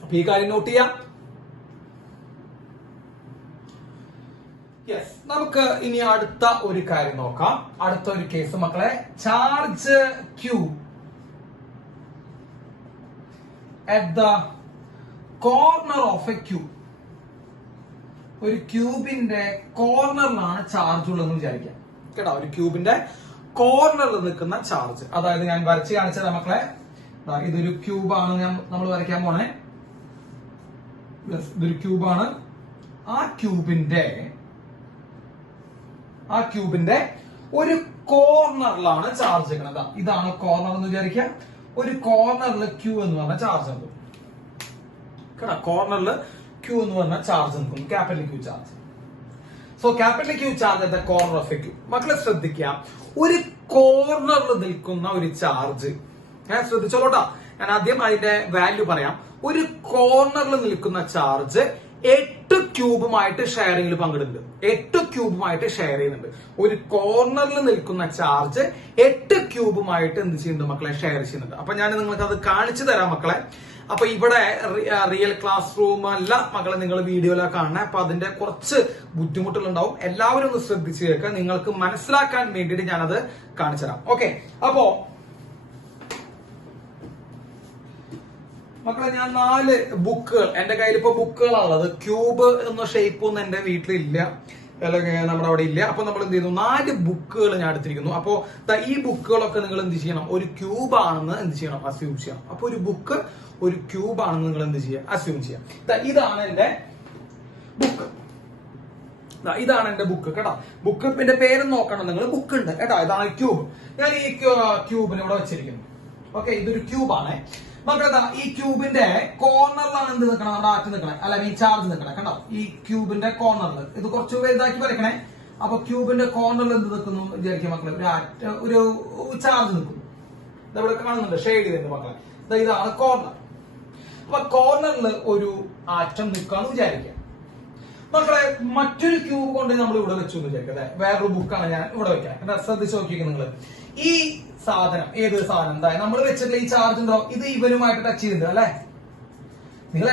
അപ്പൊ ഈ കാര്യം നോട്ട് ചെയ്യാം. യെസ്, നമുക്ക് ഇനി അടുത്ത ഒരു കാര്യം നോക്കാം. അടുത്ത ഒരു കേസ് മക്കളെ, charge q at the corner of a cube. ഒരു ക്യൂബിന്റെ കോർണറിലാണ് ചാർജ് ഉള്ളതെന്ന് വിചാരിക്കാം കേട്ടോ. ഒരു ക്യൂബിന്റെ കോർണറിൽ നിൽക്കുന്ന ചാർജ്, അതായത് ഞാൻ വരച്ച് കാണിച്ചത് മക്കളെ, ഇതൊരു ക്യൂബാണ് നമ്മൾ വരയ്ക്കാൻ പോണേ. ഇതൊരു ക്യൂബാണ്. ആ ക്യൂബിന്റെ ഒരു കോർണറിലാണ് ചാർജ് നിൽക്കുന്നത്. ഇതാണ് കോർണർ എന്ന് വിചാരിക്കാം. ഒരു കോർണറിൽ ക്യൂ എന്ന് പറഞ്ഞ ചാർജ് നിൽക്കും കേട്ടോ. കോർണറിൽ ക്യൂ എന്ന് പറഞ്ഞ ചാർജ് നിൽക്കും, capital Q charge. So capital Q charge at the corner of a Q. മക്കളെ ശ്രദ്ധിക്കാം, ഒരു കോർണറിൽ നിൽക്കുന്ന ഒരു ചാർജ്, ഞാൻ ശ്രദ്ധിച്ചോളൂട്ടാ, ഞാൻ ആദ്യം അതിന്റെ വാല്യൂ പറയാം. ഒരു കോർണറിൽ നിൽക്കുന്ന ചാർജ് 8 ക്യൂബുമായിട്ട് ഷെയറിംഗിൽ പങ്കെടുക്കുന്നുണ്ട്. 8 ക്യൂബുമായിട്ട് ഷെയർ ചെയ്യുന്നുണ്ട്. ഒരു കോർണറിൽ നിൽക്കുന്ന ചാർജ് 8 ക്യൂബുമായിട്ട് എന്ത് ചെയ്യുന്നുണ്ട് മക്കളെ, ഷെയർ ചെയ്യുന്നുണ്ട്. അപ്പൊ ഞാൻ നിങ്ങൾക്ക് അത് കാണിച്ചു തരാം മക്കളെ. അപ്പൊ ഇവിടെ റിയൽ ക്ലാസ് റൂം അല്ല മക്കളെ, നിങ്ങൾ വീഡിയോയിലാണ് കാണുന്നത്. അപ്പൊ അതിന്റെ കുറച്ച് ബുദ്ധിമുട്ടുകളുണ്ടാവും. എല്ലാവരും ഒന്ന് ശ്രദ്ധിച്ചു കേൾക്കുക, നിങ്ങൾക്ക് മനസ്സിലാക്കാൻ വേണ്ടിയിട്ട് ഞാനത് കാണിച്ചു തരാം. ഓക്കെ, അപ്പോ മക്കളെ ഞാൻ 4 ബുക്കുകൾ എന്റെ കയ്യിൽ ഇപ്പൊ ബുക്കുകളാണുള്ളത്. ക്യൂബ് എന്ന ഷേപ്പ് ഒന്നും എന്റെ വീട്ടിലില്ല, അല്ലെങ്കിൽ നമ്മുടെ അവിടെ ഇല്ല. അപ്പൊ നമ്മൾ എന്ത് ചെയ്യുന്നു, 4 ബുക്കുകൾ ഞാൻ എടുത്തിരിക്കുന്നു. അപ്പോ ഈ ബുക്കുകളൊക്കെ നിങ്ങൾ എന്ത് ചെയ്യണം, ഒരു ക്യൂബ് ആണെന്ന് എന്ത് ചെയ്യണം, അസ്യൂം ചെയ്യണം. അപ്പൊ ഒരു ബുക്ക് ഒരു ക്യൂബ് ആണെന്ന് നിങ്ങൾ എന്ത് ചെയ്യുക, അസ്യൂം ചെയ്യാം. ഇതാണ് എന്റെ ബുക്ക്, ഇതാണ് എന്റെ ബുക്ക് കേട്ടോ. ബുക്കിന്റെ പേര് നോക്കണം നിങ്ങൾ, ബുക്ക് ഉണ്ട് കേട്ടോ. ഇതാണ് ക്യൂബ്. ഞാൻ ഈ ക്യൂബിനെ ഇവിടെ വെച്ചിരിക്കുന്നു. ഓക്കെ, ഇതൊരു ക്യൂബാണ് മക്കളെ. ഈ ക്യൂബിന്റെ കോർണറിലാണ് എന്ത് നിൽക്കണം, നമ്മുടെ ആറ്റ് നിൽക്കണേ, അല്ലെങ്കിൽ ഈ ചാർജ് നിൽക്കണേ കണ്ടോ. ഈ ക്യൂബിന്റെ കോർണറിൽ ഇത് കുറച്ച് വലുതാക്കി വരയ്ക്കണേ. അപ്പൊ ക്യൂബിന്റെ കോർണറിൽ എന്ത് നിൽക്കുന്നു വിചാരിക്കും മക്കളെ, ഒരു ചാർജ് നിൽക്കുന്നു. ഇതവിടെ കാണുന്നുണ്ട്, ഷെയ്ഡ് ചെയ്തിട്ടുണ്ട് മക്കളെ. ഇതാണ് കോർണർ. അപ്പൊ കോർണറിൽ ഒരു ആറ്റം നിൽക്കാന്ന് വിചാരിക്കാം മക്കളെ. മറ്റൊരു ക്യൂബ് കൊണ്ട് നമ്മൾ ഇവിടെ വെച്ചു എന്ന് വിചാരിക്കട്ടെ. വേറൊരു ബുക്കാണ് ഞാൻ ഇവിടെ വെക്കാൻ. ശ്രദ്ധിച്ച് നോക്കിയിരിക്കും നിങ്ങൾ. ഈ സാധനം, ഏത് സാധനം, എന്തായാലും നമ്മൾ വെച്ചിട്ടുള്ള ഈ ചാർജ് ഉണ്ടോ, ഇത് ഇവനുമായിട്ട് ടച്ച് ചെയ്തിട്ടുണ്ട് അല്ലെ. നിങ്ങൾ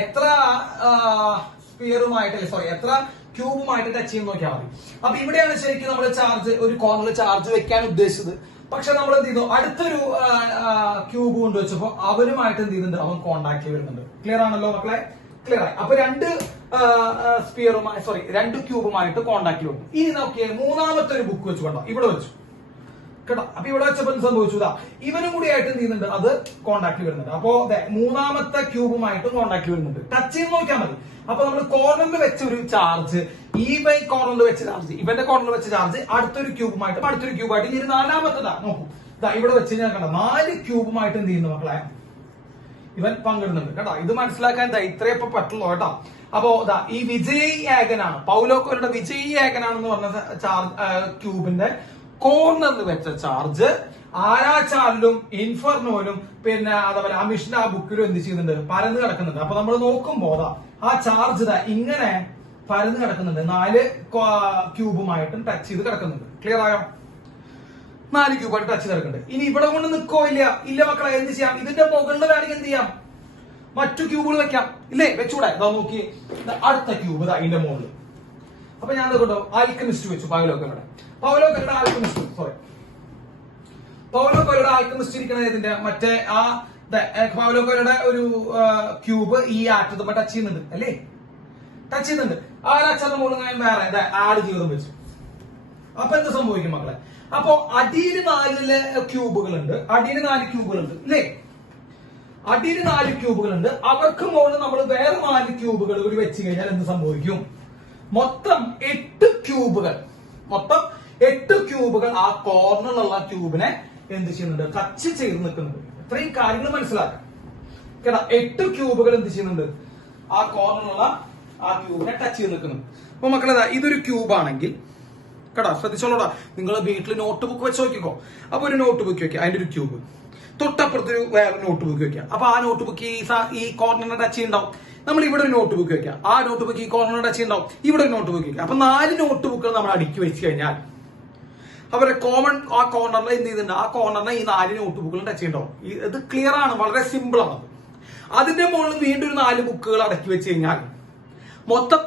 എത്ര സ്പിയറുമായിട്ട്, സോറി, എത്ര ക്യൂബുമായിട്ട് ടച്ച് ചെയ്യുന്ന നോക്കിയാൽ മതി. അപ്പൊ ഇവിടെയാണ് ശരിക്കും നമ്മൾ ചാർജ്, ഒരു കോർണറിൽ ചാർജ് വെക്കാൻ ഉദ്ദേശിച്ചത്. പക്ഷെ നമ്മൾ എന്ത് ചെയ്തു, അടുത്തൊരു ക്യൂബ് കൊണ്ട് വെച്ചപ്പോ അവരുമായിട്ട് എന്ത് ചെയ്യുന്നുണ്ട്, അവൻ കോണ്ടാക്ട് വരുന്നുണ്ട്. ക്ലിയർ ആണല്ലോ മക്കളെ, ക്ലിയർ ആയി. അപ്പൊ 2 സ്പിയറുമായി, സോറി, 2 ക്യൂബുമായിട്ട് കോണ്ടാക്ട് വന്നു. ഇനി നോക്കിയേ, മൂന്നാമത്തെ ഒരു ബുക്ക് വെച്ചു കണ്ടോ, ഇവിടെ വെച്ചു കേട്ടോ. അപ്പൊ ഇവിടെ വെച്ചപ്പോ സംഭവിച്ചു, ഇവനും കൂടി ആയിട്ട് എന്ത് ചെയ്യുന്നുണ്ട്, അത് കോണ്ടാക്ട് വരുന്നുണ്ട്. അപ്പോ മൂന്നാമത്തെ ക്യൂബുമായിട്ടും കോണ്ടാക്ട് വരുന്നുണ്ട്. ടച്ച് ചെയ്ത് നോക്കിയാൽ മതി. അപ്പൊ നമ്മൾ കോർണറിൽ വെച്ച ഒരു ചാർജ്, കോർണറിൽ വെച്ച ചാർജ്, ഇവന്റെ കോർണറിൽ വെച്ച ചാർജ് അടുത്തൊരു ക്യൂബുമായിട്ടും അടുത്തൊരു ക്യൂബായിട്ട് ഇനി നാലാമത്തതാ നോക്കൂ. ഇവിടെ വെച്ച് ഞാൻ കണ്ട 4 ക്യൂബുമായിട്ട് എന്ത് ചെയ്യുന്നു മക്കളെ, ഇവൻ പങ്കിടുന്നുണ്ട് കേട്ടോ. ഇത് മനസ്സിലാക്കാൻ ഇത്രയേ ഇപ്പൊ പറ്റുള്ളൂ കേട്ടോ. അപ്പോ ഈ വിജയ് ഏകനാണ്, പൗലോക്കോയുടെ വിജയ് ഏകനാണെന്ന് പറഞ്ഞ ചാർജ് ക്യൂബിന്റെ കോർണറിൽ വെച്ച ചാർജ് ആരാചാരിലും ഇൻഫർനോയിലും പിന്നെ അതേപോലെ അമിഷിന്റെ ആ ബുക്കിലും എന്ത് ചെയ്യുന്നുണ്ട്, പരന്ന് കിടക്കുന്നുണ്ട്. അപ്പൊ നമ്മൾ നോക്കുമ്പോ ആ ചാർജ് ഇങ്ങനെ പരന്ന് കിടക്കുന്നുണ്ട്. 4 ക്യൂബുമായിട്ടും ടച്ച് ചെയ്ത് കിടക്കുന്നുണ്ട്. ക്ലിയർ ആയോ? 4 ക്യൂബായിട്ട് ടച്ച് ചെയ്ത് കിടക്കുന്നുണ്ട്. ഇനി ഇവിടെ കൊണ്ട് നിൽക്കോ ഇല്ല മക്കളെ, എന്ത് ചെയ്യാം, ഇതിന്റെ മുകളിൽ വേണമെങ്കിൽ എന്ത് ചെയ്യാം, മറ്റു ക്യൂബുകൾ വെക്കാം ഇല്ലേ, വെച്ചൂടെ. നോക്കി, അടുത്ത ക്യൂബ് ഇതിന്റെ മുകളിൽ. അപ്പൊ ഞാൻ കൊണ്ടോ ആൽക്കമിസ്റ്റ് വെച്ചു, പൗലോക്കോയുടെ ആൽക്കമിസ്റ്റ്, സോറി, പൗലോക്കോയുടെ ആൽക്കമിസ്റ്റ് ഇരിക്കണ ഇതിന്റെ മറ്റേ ആ പൗലോക്കോയുടെ ഒരു ക്യൂബ് ഈ ആറ്റത്തുമ്പോ ടച്ച് ചെയ്യുന്നുണ്ട് അല്ലേ, ടച്ച് ചെയ്യുന്നുണ്ട്. ആരാച്ചാറിന്റെ മുകളിൽ ഞാൻ വേറെ ആഡ് ചെയ്തും വെച്ചു. അപ്പൊ എന്ത് സംഭവിക്കും മക്കളെ, അപ്പൊ അടിയിൽ 4 ക്യൂബുകളുണ്ട്, അടിയിൽ 4 ക്യൂബുകളുണ്ട് അല്ലേ, അടിയിൽ 4 ക്യൂബുകളുണ്ട്. അവർക്ക് മുകളിൽ നമ്മൾ വേറെ 4 ക്യൂബുകൾ കൂടി വെച്ച് കഴിഞ്ഞാൽ എന്ത് സംഭവിക്കും, മൊത്തം 8 ക്യൂബുകൾ ആ കോർണറിലുള്ള ക്യൂബിനെ എന്ത് ചെയ്യുന്നുണ്ട്, ടച്ച് ചെയ്ത് നിൽക്കുന്നുണ്ട്. ഇത്രയും കാര്യങ്ങൾ മനസ്സിലാക്കാം കേട്ടോ. 8 ക്യൂബുകൾ എന്ത് ചെയ്യുന്നുണ്ട്, ആ കോർണറിലുള്ള ആ ക്യൂബിനെ ടച്ച് ചെയ്ത് നിൽക്കുന്നുണ്ട്. അപ്പൊ മക്കളെ, ഇതൊരു ക്യൂബ് ആണെങ്കിൽ കേട്ടോ, ശ്രദ്ധിച്ചോളൂടാ. നിങ്ങൾ വീട്ടിൽ നോട്ട് ബുക്ക് വെച്ച് നോക്കിക്കോ. അപ്പൊ ഒരു നോട്ട് ബുക്ക് വെക്കുക, അതിന്റെ ഒരു ക്യൂബ്, തൊട്ടപ്പുറത്തൊരു വേറെ നോട്ട് ബുക്ക് വെക്കുക. അപ്പൊ ആ നോട്ട് ബുക്ക് ഈ കോർണറിനെ ടച്ച് ചെയ്യുന്നുണ്ടാവും. നമ്മൾ ഇവിടെ ഒരു നോട്ട് ബുക്ക് വെക്കാം, ആ നോട്ട് ബുക്ക് ഈ കോർണറിനെ ടച്ച് ചെയ്യുന്നുണ്ടാവും. ഇവിടെ ഒരു നോട്ട് ബുക്ക് വെക്കുക. അപ്പൊ 4 നോട്ട് ബുക്കുകൾ നമ്മൾ അടുക്കി വെച്ച് കഴിഞ്ഞാൽ അവരെ കോമൺ ആ കോർണറിൽ എന്ത് ചെയ്യുന്നുണ്ട്, ആ കോർണറിനെ ഈ 4 നോട്ട് ബുക്കുകളും ടച്ച് ചെയ്യുന്നുണ്ടാവും. ഇത് ക്ലിയർ ആണ്, വളരെ സിമ്പിൾ ആണ്. അതിന്റെ മുകളിൽ വീണ്ടും ഒരു 4 ബുക്കുകൾ അടക്കി വെച്ച് കഴിഞ്ഞാൽ മൊത്തം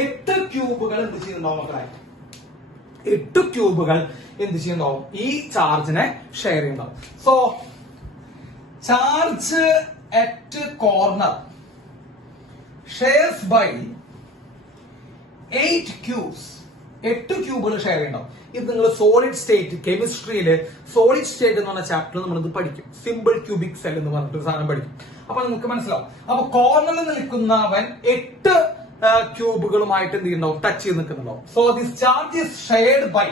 8 ക്യൂബുകൾ എന്ത് ചെയ്യുന്നുണ്ടാവും മക്കളെ, 8 ക്യൂബുകൾ എന്ത് ചെയ്യുന്നുണ്ടാവും, ഈ ചാർജിനെ ഷെയർ ചെയ്യുന്നുണ്ടാവും. So charge at corner shares by 8 cubes. 8 ക്യൂബുകൾ ഷെയർ ചെയ്യണ്ടാവും. ഇത് നിങ്ങൾ സോളിഡ് സ്റ്റേറ്റ് കെമിസ്ട്രിയില് സോളിഡ് സ്റ്റേറ്റ് എന്ന് പറഞ്ഞ ചാപ്റ്ററിൽ നമ്മൾ ഇത് പഠിക്കും. സിമ്പിൾ ക്യൂബിക് സെൽ എന്ന് പറഞ്ഞിട്ട് സാധനം പഠിക്കും. അപ്പൊ നിങ്ങൾക്ക് മനസ്സിലാവും. അപ്പൊ കോർണറിൽ നിൽക്കുന്നവൻ 8 ക്യൂബുകളുമായിട്ട് എന്ത് ചെയ്യുന്നുണ്ടാവും, ടച്ച് ചെയ്ത് നിൽക്കുന്നുണ്ടാവും. So this charge is shared by,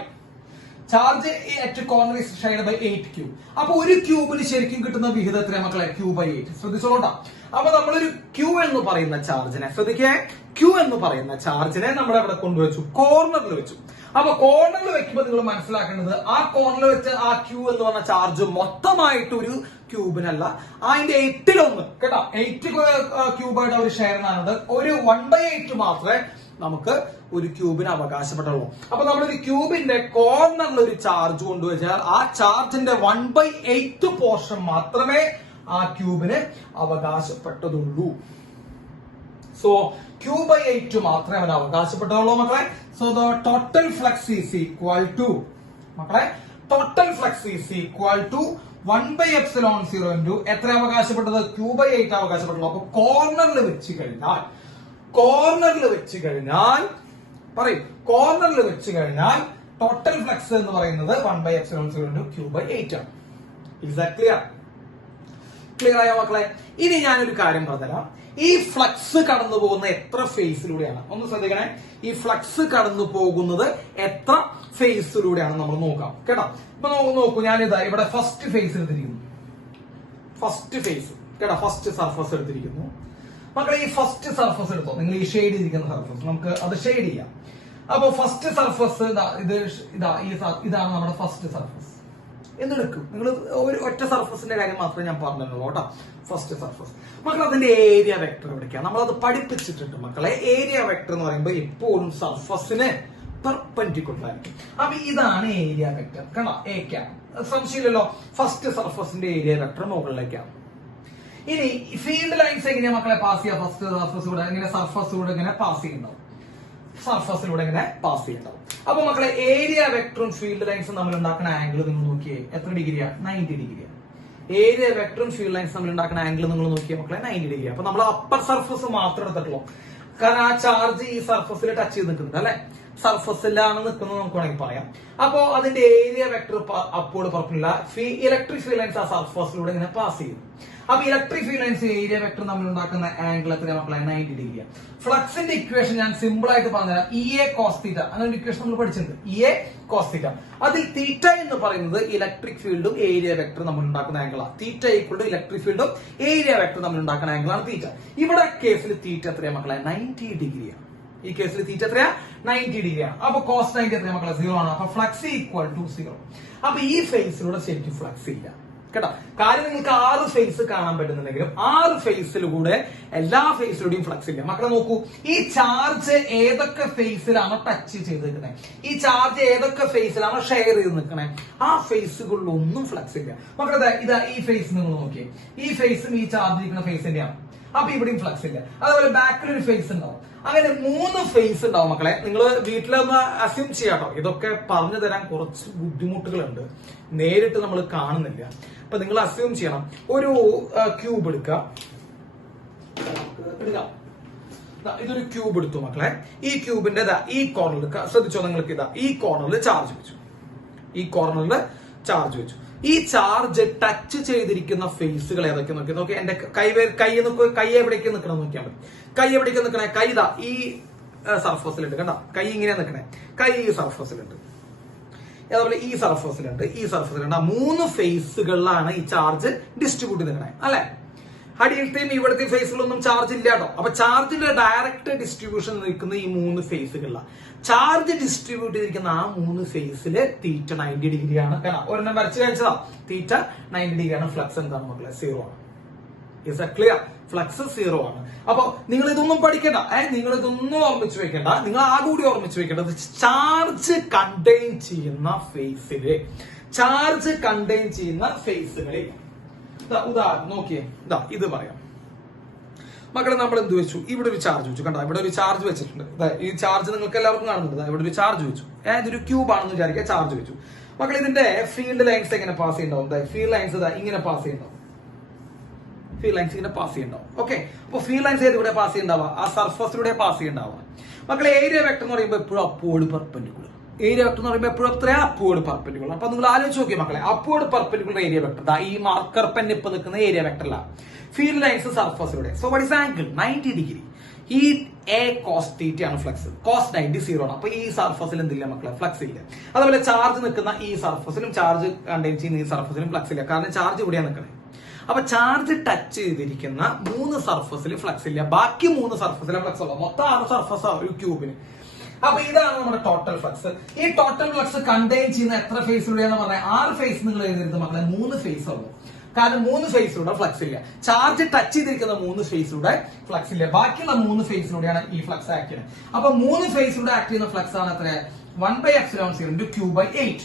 charge at corner is shared by 8 cube. അപ്പൊ ഒരു ക്യൂബിന് ശരിക്കും കിട്ടുന്ന വിഹിതം എത്രയാണ് മക്കളെ, ക്യൂ ബൈ 8. ശ്രദ്ധിച്ചോളൂട്ടാ. അപ്പൊ നമ്മളൊരു ക്യൂ എന്ന് പറയുന്ന ചാർജിനെ, ശ്രദ്ധിക്കേ, ക്യൂ എന്ന് പറയുന്ന ചാർജിനെ നമ്മൾ അവിടെ കൊണ്ടുവച്ചു, കോർണറിൽ വെച്ചു. അപ്പൊ കോർണറിൽ വെക്കുമ്പോൾ നിങ്ങൾ മനസ്സിലാക്കേണ്ടത്, ആ കോർണറിൽ വെച്ച് ആ ക്യൂ എന്ന് പറഞ്ഞ ചാർജ് മൊത്തമായിട്ട് ഒരു ക്യൂബിനല്ല, അതിന്റെ 8 കേട്ടോ, 8 ക്യൂബായിട്ട് അവർ ഷെയർ ചെയ്യുന്നത്. ഒരു 1/8 മാത്രമേ നമുക്ക് ഒരു ക്യൂബിന് അവകാശപ്പെട്ടുള്ളൂ. അപ്പൊ നമ്മളൊരു ക്യൂബിന്റെ കോർണറിൽ ഒരു ചാർജ് കൊണ്ടുവച്ചാൽ ആ ചാർജിന്റെ 1/8 പോർഷൻ മാത്രമേ ആ ക്യൂബിന് അവകാശപ്പെട്ടതുള്ളൂ. സോ Q/8 മാത്രമേ അവന് അവകാശപ്പെട്ടുള്ളൂ മക്കളെ. So the total flux is equal to, മക്കളെ, total flux is equal to 1/epsilon 0 into എത്ര അവകാശപ്പെട്ടത് q/8 അവകാശപ്പെട്ടത്. അപ്പൊ കോർണറിൽ വെച്ച് കഴിഞ്ഞാൽ ടോട്ടൽ ഫ്ലക്സ് എന്ന് പറയുന്നത് 1/epsilon 0 into q/8 ആണ്. Is that clear? ക്ലിയർ ആയോ മക്കളെ? ഇനി ഞാനൊരു കാര്യം പറഞ്ഞുതരാം. ഈ ഫ്ലക്സ് കടന്നു പോകുന്ന എത്ര ഫേസിലൂടെയാണ് ഒന്ന് ശ്രദ്ധിക്കണേ. ഈ ഫ്ലക്സ് കടന്നു പോകുന്നത് എത്ര ഫേസിലൂടെയാണ് നമ്മൾ നോക്കാം കേട്ടോ. ഇപ്പൊ നോക്കൂ, ഞാനിതാ ഇവിടെ ഫസ്റ്റ് ഫേസ് എടുത്തിരിക്കുന്നു. ഫസ്റ്റ് ഫേസ് കേട്ടോ, ഫസ്റ്റ് സർഫസ് എടുത്തിരിക്കുന്നു. മക്കളെ ഈ ഫസ്റ്റ് സർഫസ് എടുത്തോ, നിങ്ങൾ ഈ ഷെയ്ഡ് ചെയ്തിരിക്കുന്ന സർഫസ് നമുക്ക് അത് ഷെയ്ഡ് ചെയ്യാം. അപ്പൊ ഫസ്റ്റ് സർഫസ് ഇതാണ് നമ്മുടെ ഫസ്റ്റ് സർഫസ് എന്നെടുക്കും. നിങ്ങൾ ഒരു ഒറ്റ സർഫസിന്റെ കാര്യം മാത്രമേ ഞാൻ പറഞ്ഞുള്ളൂ കേട്ടോ. ഫസ്റ്റ് സർഫസ് മക്കൾ അതിന്റെ ഏരിയ വെക്ടർ എവിടേക്കാണ് നമ്മളത് പഠിപ്പിച്ചിട്ടുണ്ട് മക്കളെ. ഏരിയ വെക്ടർ എന്ന് പറയുമ്പോൾ എപ്പോഴും സർഫസിന് പെർപെൻഡിക്കുലർ ആയിരിക്കും. അപ്പൊ ഇതാണ് ഏരിയ വെക്ടർ കണ്ടോ, ഏക്കാണ്, സംശയമില്ലല്ലോ. ഫസ്റ്റ് സർഫസിന്റെ ഏരിയ വെക്ടർ മുകളിലേക്കാണ്. ഇനി ഫീൽഡ് ലൈൻസ് എങ്ങനെയാ മക്കളെ പാസ് ചെയ്യുക? ഫസ്റ്റ് സർഫസിലൂടെ ഇങ്ങനെ സർഫസിലൂടെ ഇങ്ങനെ പാസ് ചെയ്യുന്നുണ്ടാവും. അപ്പൊ മക്കളെ ഏരിയ വെക്ടറും ഫീൽഡ് ലൈൻസും തമ്മിൽ ഉണ്ടാക്കുന്ന ആംഗിൾ നിങ്ങൾ നോക്കിയേ, എത്ര ഡിഗ്രിയാ? 90 ഡിഗ്രിയാണ്. ഏരിയ വെക്ടറും ഫീൽഡ് ലൈൻസും തമ്മിൽ ഉണ്ടാക്കുന്ന ആംഗിൾ നിങ്ങൾ നോക്കിയേ മക്കളെ, 90 ഡിഗ്രി. അപ്പൊ നമ്മൾ അപ്പർ സർഫസ് മാത്രം എടുത്തിട്ടുള്ളൂ, കാരണം ആ ചാർജ് ഈ സർഫസിൽ ടച്ച് ചെയ്ത് നിൽക്കുന്നുണ്ട് അല്ലെ, സർഫസിലാണ് നിൽക്കുന്നത് നമുക്ക് വേണമെങ്കിൽ പറയാം. അപ്പോ അതിന്റെ ഏരിയ വെക്ടർ അപ്പോഴും പുറപ്പില്ല. ഇലക്ട്രിക് ഫീൽഡ് ലൈൻസ് ആ സർഫസിലൂടെ ഇങ്ങനെ പാസ് ചെയ്യും. അപ്പൊ electric field lines area vector തമ്മിൽ ഉണ്ടാക്കുന്ന ആംഗിൾ എത്ര മക്കളെ? 90 ഡിഗ്രിയാണ്. ഫ്ലക്സിന്റെ ഇക്വേഷൻ ഞാൻ സിമ്പിൾ ആയിട്ട് പറഞ്ഞുതരാം. EA cos θ അങ്ങനെ ഇക്വേഷൻ നമ്മൾ പഠിച്ചിട്ടുണ്ട്. EA cos θ. അതിൽ തീറ്റ എന്ന് പറയുന്നത് ഇലക്ട്രിക് ഫീൽഡും ഏരിയ വെക്ടർ തമ്മിൽ ഉണ്ടാക്കുന്ന ആംഗിളാണ്. തീറ്റ ഈക്വൽ ടു ഇലക്ട്രിക് ഫീൽഡും ഏരിയ വെക്ടർ തമ്മിൽ ഉണ്ടാക്കുന്ന ആംഗിളാണ് തീറ്റ. ഇവിടെ കേസിൽ തീറ്റ എത്രയാ മക്കളെ? 90 ഡിഗ്രിയാണ്. ഈ കേസിൽ തീറ്റ എത്രയാ? 90 ഡിഗ്രിയാണ്. അപ്പൊ cos 90 എത്രയാ മക്കളെ? 0 ആണ്. അപ്പൊ ഫ്ലക്സ് ഈക്വൽ ടു 0. അപ്പൊ ഈ ഫേസിലൂടെ ശരിക്കും ഫ്ലക്സ് ഇല്ല കേട്ടോ. കാര്യം നിങ്ങൾക്ക് 6 ഫേസ് കാണാൻ പറ്റുന്നുണ്ടെങ്കിലും 6 ഫേസിലൂടെ എല്ലാ ഫേസിലൂടെയും ഫ്ലക്സ് ഇല്ല. മക്കളെ നോക്കൂ, ഈ ചാർജ് ഏതൊക്കെ ഫേസിലാണ് ടച്ച് ചെയ്ത് നിൽക്കുന്നത്, ഈ ചാർജ് ഏതൊക്കെ ഫേസിലാണ് ഷെയർ ചെയ്ത് നിൽക്കുന്നത്, ആ ഫേസുകളിലൊന്നും ഫ്ലക്സ് ഇല്ല. മക്കളെ ഇതാ ഈ ഫേസ് നിങ്ങൾ നോക്കിയേ, ഈ ഫേസും ഈ ചാർജ് ഇരിക്കുന്ന ഫേസിന്റെയാണ്. അപ്പൊ ഇവിടെയും ഫ്ലക്സ് ഇല്ല. അതുപോലെ ബാക്കിൽ ഒരു ഫേസ് ഉണ്ടാവും. അങ്ങനെ 3 ഫേസ് ഉണ്ടാവും മക്കളെ. നിങ്ങൾ വീട്ടിലൊന്ന് അസ്യൂം ചെയ്യാട്ടോ. ഇതൊക്കെ പറഞ്ഞു തരാൻ കുറച്ച് ബുദ്ധിമുട്ടുകളുണ്ട്, നേരിട്ട് നമ്മൾ കാണുന്നില്ല. അപ്പൊ നിങ്ങൾ അസ്യൂം ചെയ്യണം. ഒരു ക്യൂബ് എടുക്കാം. ഇതൊരു ക്യൂബ് എടുത്തു മക്കളെ. ഈ ക്യൂബിന്റെ ഈ കോർണറിൽ ശ്രദ്ധിച്ചോ, നിങ്ങൾക്ക് ഈ കോർണറിൽ ചാർജ് വെച്ചു. ഈ ചാർജ് ടച്ച് ചെയ്തിരിക്കുന്ന ഫേസുകൾ ഏതൊക്കെ നോക്കി. എന്റെ കൈ എവിടേക്ക് നിൽക്കണം നോക്കിയാൽ മതി. കൈ എവിടേക്ക് നിൽക്കണേ? കൈ ഈ സർഫസിലുണ്ട് കണ്ട, കൈ ഇങ്ങനെ നിൽക്കണേ. കൈ ഈ സർഫസിലുണ്ട്, അതുപോലെ ഈ സർഫസിലുണ്ട്. ആ 3 ഫേസുകളിലാണ് ഈ ചാർജ് ഡിസ്ട്രിബ്യൂട്ട് നിൽക്കണേ അല്ലെ. അടിയിലത്തെയും ഇവിടത്തെയും ഫേസിലൊന്നും ചാർജ് ഇല്ല കേട്ടോ. അപ്പൊ ചാർജിന്റെ ഡയറക്റ്റ് ഡിസ്ട്രിബ്യൂഷൻ നിൽക്കുന്ന ഈ 3 ഫേസുകളിലാണ്. ചാർജ് ഡിസ്ട്രിബ്യൂട്ട് ചെയ്തിരിക്കുന്ന ആ 3 ഫേസില് തീറ്റ 90 ഡിഗ്രിയാണ്. കാരണം ഒരെണ്ണം വരച്ചു കഴിച്ചതാ. തീറ്റ 90 ഡിഗ്രിയാണ്. ഫ്ലക്സ് എന്താണ് മക്കളെ? 0 ആണ്. Is A clear? ഫ്ലക്സ് 0 ആണ്. അപ്പൊ നിങ്ങൾ ഇതൊന്നും പഠിക്കണ്ട, നിങ്ങൾ ഇതൊന്നും ഓർമ്മിച്ചു വെക്കണ്ട. നിങ്ങൾ ആ കൂടി ഓർമ്മിച്ചു വെക്കേണ്ടത് ചാർജ് കണ്ടെയ്ൻ ചെയ്യുന്ന ഫേസുകളിൽ ഉദാഹരണം നോക്കിയേ, ഇത് പറയാം മക്കളെ. നമ്മൾ എന്ത് വെച്ചു? ഇവിടെ ഒരു ചാർജ് വെച്ചു കണ്ടോ. ഇവിടെ ഒരു ചാർജ് വെച്ചിട്ടുണ്ട്. ഈ ചാർജ് നിങ്ങൾക്ക് എല്ലാവർക്കും കാണുന്നുണ്ട്. ഇവിടെ ഒരു ചാർജ് വെച്ചു. ഇതൊരു ക്യൂബ് ആണെന്ന് വിചാരിക്കുക. ചാർജ് വെച്ചു മക്കളെ. ഇതിന്റെ ഫീൽഡ് ലൈൻസ് എങ്ങനെ പാസ് ചെയ്യുന്നുണ്ടാവും? ഫീൽഡ് ലൈൻസ് ഇങ്ങനെ പാസ് ചെയ്യുന്നുണ്ടാവും. ഓക്കെ. അപ്പൊ ഫീൽഡ് ലൈൻസ് ഏതിലൂടെ പാസ് ചെയ്യുന്നുണ്ടാവുക? ആ സർഫസിലൂടെ പാസ് ചെയ്യുന്നുണ്ടാവുക മക്കളെ. ഏരിയ വെക്ടർ എന്ന് പറയുമ്പോൾ എപ്പോഴും അപ്പോഴ് പെർപെൻഡിക്കുലർ. അപ്പൊ നിങ്ങൾ ആലോചിച്ച് നോക്കിയ മക്കളെ, അപ്പോഴ് പെർപെൻഡിക്കുലർ ഏരിയ വെക്ടർ. ഈ മാർക്കർ പെൻ ഇപ്പൊ നിൽക്കുന്ന ഏരിയ വെക്ടറിലാണ്. ഫീൽഡ് ലൈൻസ് സർഫസിലൂടെ. So what is angle? 90 degree. ഈ A cos θ ആണ് ഫ്ലക്സ്. cos 90 0 ആണ്. അപ്പൊ ഈ സർഫസിൽ എന്തില്ല മക്കളെ? ഫ്ലക്സ് ഇല്ല. അതുപോലെ ചാർജ് നിൽക്കുന്ന ഈ സർഫസിലും ചാർജ് കണ്ടെയ്ൻ ചെയ്യുന്ന ഈ സർഫസിലും ഫ്ലക്സ് ഇല്ല, കാരണം ചാർജ് ഇവിടെയാണ് നിൽക്കുന്നത്. അപ്പൊ ചാർജ് ടച്ച് ചെയ്തിരിക്കുന്ന 3 സർഫസിൽ ഫ്ലക്സ് ഇല്ല, ബാക്കി 3 സർഫസിലെ ഫ്ലക്സ് ഉള്ളൂ. മൊത്തം 6 സർഫസ് ഒരു ക്യൂബിന്. അപ്പൊ ഇതാണ് നമ്മുടെ ടോട്ടൽ ഫ്ലക്സ്. ഈ ടോട്ടൽ ഫ്ലക്സ് കണ്ടെയ്ൻ ചെയ്യുന്ന എത്ര ഫേസിലൂടെയാണെന്ന് പറഞ്ഞാൽ 6 ഫേസ് നിങ്ങൾ എഴുതരുത് മക്കളെ, 3 ഫേസ് ഉള്ളൂ. കാരണം 3 ഫേസിലൂടെ ഫ്ലക്സ് ഇല്ല. ചാർജ് ടച്ച് ചെയ്തിരിക്കുന്ന 3 ഫേസിലൂടെ ഫ്ലക്സ് ഇല്ല, ബാക്കിയുള്ള 3 ഫേസിലൂടെയാണ് ഈ ഫ്ലക്സ് ആക്ട് ചെയ്യുന്നത്. അപ്പൊ 3 ഫേസിലൂടെ ആക്ട് ചെയ്യുന്ന ഫ്ലക്സ് ആണ് എത്ര? 1/epsilon 0 q/8.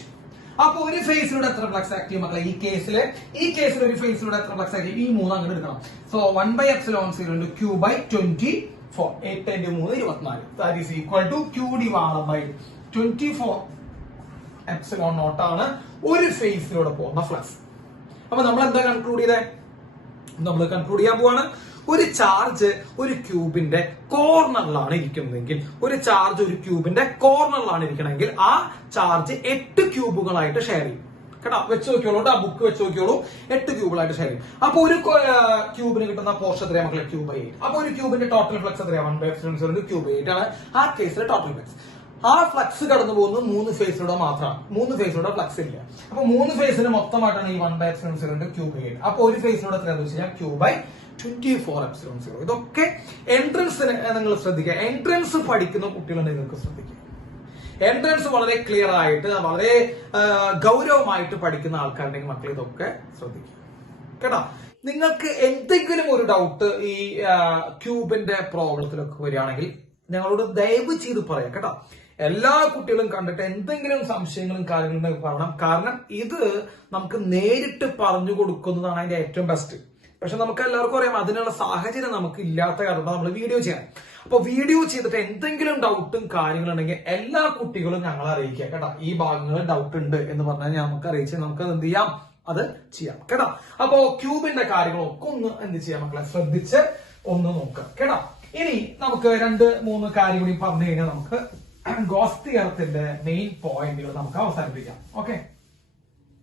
അപ്പൊ ഒരു ഫേസിലൂടെ എത്ര ഫ്ലക്സ് ആക്ട് ചെയ്യും മക്കളെ? ഈ കേസിൽ ഒരു ഫേസിലൂടെ എത്ര ഫ്ലക്സ് ആക്ട് ചെയ്യും? ഈ 3 അങ്ങോട്ട് എടുക്കണം. So 1/epsilon 0 q/24. 8 × 3 24. That is equal to q divided by 24. Epsilon naught ആണ് ഒരു ഫേസിലൂടെ പോകുന്ന ഫ്ലക്സ്. അപ്പൊ നമ്മൾ എന്താ കൺക്ലൂഡ് ചെയ്തേ? നമ്മൾ കൺക്ലൂഡ് ചെയ്യാൻ പോവാണ്, ഒരു ചാർജ് ഒരു ക്യൂബിന്റെ കോർണറിലാണ് ഇരിക്കുന്നതെങ്കിൽ, ഒരു ചാർജ് ഒരു ക്യൂബിന്റെ കോർണറിലാണ് ഇരിക്കണമെങ്കിൽ ആ ചാർജ് 8 ക്യൂബുകളായിട്ട് ഷെയർ ചെയ്യും. കേട്ടോ, വെച്ച് നോക്കിയോളൂ, ആ ബുക്ക് വെച്ച് നോക്കിയോളൂ, 8 ക്യൂബുകളായിട്ട് ഷെയർ ചെയ്യും. അപ്പൊ ഒരു ക്യൂബിന് കിട്ടുന്ന പോർഷൻ എത്രയാ മക്കളെ? Q/8. അപ്പൊ ഒരു ക്യൂബിന്റെ ടോട്ടൽ ഫ്ലക്സ് എത്രയാ? 1/epsilon Q/8 ആണ് ആ കേസിലെ ടോട്ടൽ ഫ്ലക്സ്. ആ ഫ്ലക്സ് കടന്നു പോകുന്നത് 3 ഫേസിലൂടെ മാത്രമാണ്, 3 ഫേസിലൂടെ ഫ്ലക്സ് ഇല്ല. അപ്പൊ 3 ഫേസിന് മൊത്തമായിട്ടാണ് ഈ 1/epsilon Q/8. അപ്പൊ ഒരു ഫേസിലൂടെ എത്രയാണെന്ന് വെച്ച് കഴിഞ്ഞാൽ Q/24 ഇതൊക്കെ എൻട്രൻസിന് നിങ്ങൾ ശ്രദ്ധിക്കുക. എൻട്രൻസ് പഠിക്കുന്ന കുട്ടികളുണ്ടെങ്കിൽ നിങ്ങൾക്ക് ശ്രദ്ധിക്കുക. എൻട്രൻസ് വളരെ ക്ലിയർ ആയിട്ട് വളരെ ഗൗരവമായിട്ട് പഠിക്കുന്ന ആൾക്കാരുണ്ടെങ്കിൽ മക്കൾ ഇതൊക്കെ ശ്രദ്ധിക്കുക കേട്ടോ. നിങ്ങൾക്ക് എന്തെങ്കിലും ഒരു ഡൗട്ട് ഈ ക്യൂബിന്റെ പ്രോബ്ലത്തിലൊക്കെ വരികയാണെങ്കിൽ ഞങ്ങളോട് ദയവ് ചെയ്ത് പറയാം കേട്ടോ. എല്ലാ കുട്ടികളും കണ്ടിട്ട് എന്തെങ്കിലും സംശയങ്ങളും കാര്യങ്ങളും പറയണം. കാരണം ഇത് നമുക്ക് നേരിട്ട് പറഞ്ഞു കൊടുക്കുന്നതാണ് അതിന്റെ ഏറ്റവും ബെസ്റ്റ്. പക്ഷെ നമുക്ക് എല്ലാവർക്കും അറിയാം അതിനുള്ള സാഹചര്യം നമുക്ക് ഇല്ലാത്ത കാരണം നമ്മൾ വീഡിയോ ചെയ്യാം. അപ്പൊ വീഡിയോ ചെയ്തിട്ട് എന്തെങ്കിലും ഡൗട്ടും കാര്യങ്ങളുണ്ടെങ്കിൽ എല്ലാ കുട്ടികളും ഞങ്ങളെ അറിയിക്കുക കേട്ടോ. ഈ ഭാഗങ്ങളിൽ ഡൗട്ട് ഉണ്ട് എന്ന് പറഞ്ഞാൽ നമുക്ക് അറിയിച്ച് നമുക്ക് എന്ത് ചെയ്യാം, അത് ചെയ്യാം കേട്ടോ. അപ്പോ ക്യൂബിന്റെ കാര്യങ്ങളൊക്കെ ഒന്ന് എന്ത് ചെയ്യാം മക്കളെ, ശ്രദ്ധിച്ച് ഒന്ന് നോക്കാം കേട്ടോ. ഇനി നമുക്ക് 2-3 കാര്യം കൂടി പറഞ്ഞു കഴിഞ്ഞാൽ നമുക്ക് ഗോസ് തിയറത്തിന്റെ മെയിൻ പോയിന്റുകൾ നമുക്ക് അവസാനിപ്പിക്കാം. ഓക്കെ,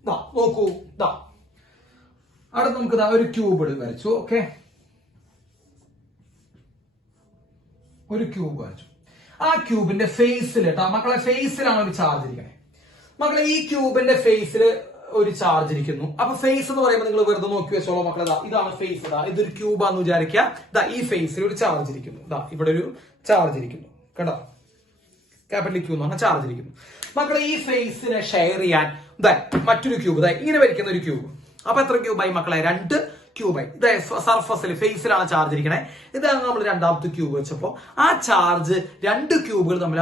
നോക്കൂ, അവിടെ നമുക്ക് ഒരു ക്യൂബ് വരച്ചു. ഓക്കെ, ഒരു ക്യൂബ് വരച്ചു. ആ ക്യൂബിന്റെ ഫേസിൽ കേട്ടോ മക്കളെ, ഫേസിലാണ് ഒരു ചാർജ് ഇരിക്കണേ മക്കളെ. ഈ ക്യൂബിന്റെ ഫേസിൽ ഒരു ചാർജ് ഇരിക്കുന്നു. അപ്പൊ ഫേസ് എന്ന് പറയുമ്പോൾ നിങ്ങൾ വെറുതെ നോക്കി വെച്ചോളൂ മക്കളെ. ഇതാണ് ഫേസ്. ഇതൊരു ക്യൂബാന്ന് വിചാരിക്കുക. ഈ ഫേസിൽ ഒരു ചാർജ് ഇരിക്കുന്നു. ഇവിടെ ഒരു ചാർജ് ഇരിക്കുന്നു കേട്ടോ. ക്യാപിറ്റൽ ക്യൂ എന്ന് പറഞ്ഞാൽ ചാർജ് ഇരിക്കുന്നു മക്കളെ. ഈ ഫേസിനെ ഷെയർ ചെയ്യാൻ മറ്റൊരു ക്യൂബ് ഇങ്ങനെ വരയ്ക്കുന്ന ഒരു ക്യൂബ്. അപ്പൊ എത്ര ക്യൂബായി മക്കളെ? 2 ക്യൂബായി. ഇത് സർഫസിൽ ഫേസിലാണ് ചാർജ് ഇരിക്കണേ. ഇതാണ് നമ്മൾ രണ്ടാമത്തെ ക്യൂബ് വെച്ചപ്പോ ആ ചാർജ് 2 ക്യൂബുകൾ തമ്മിൽ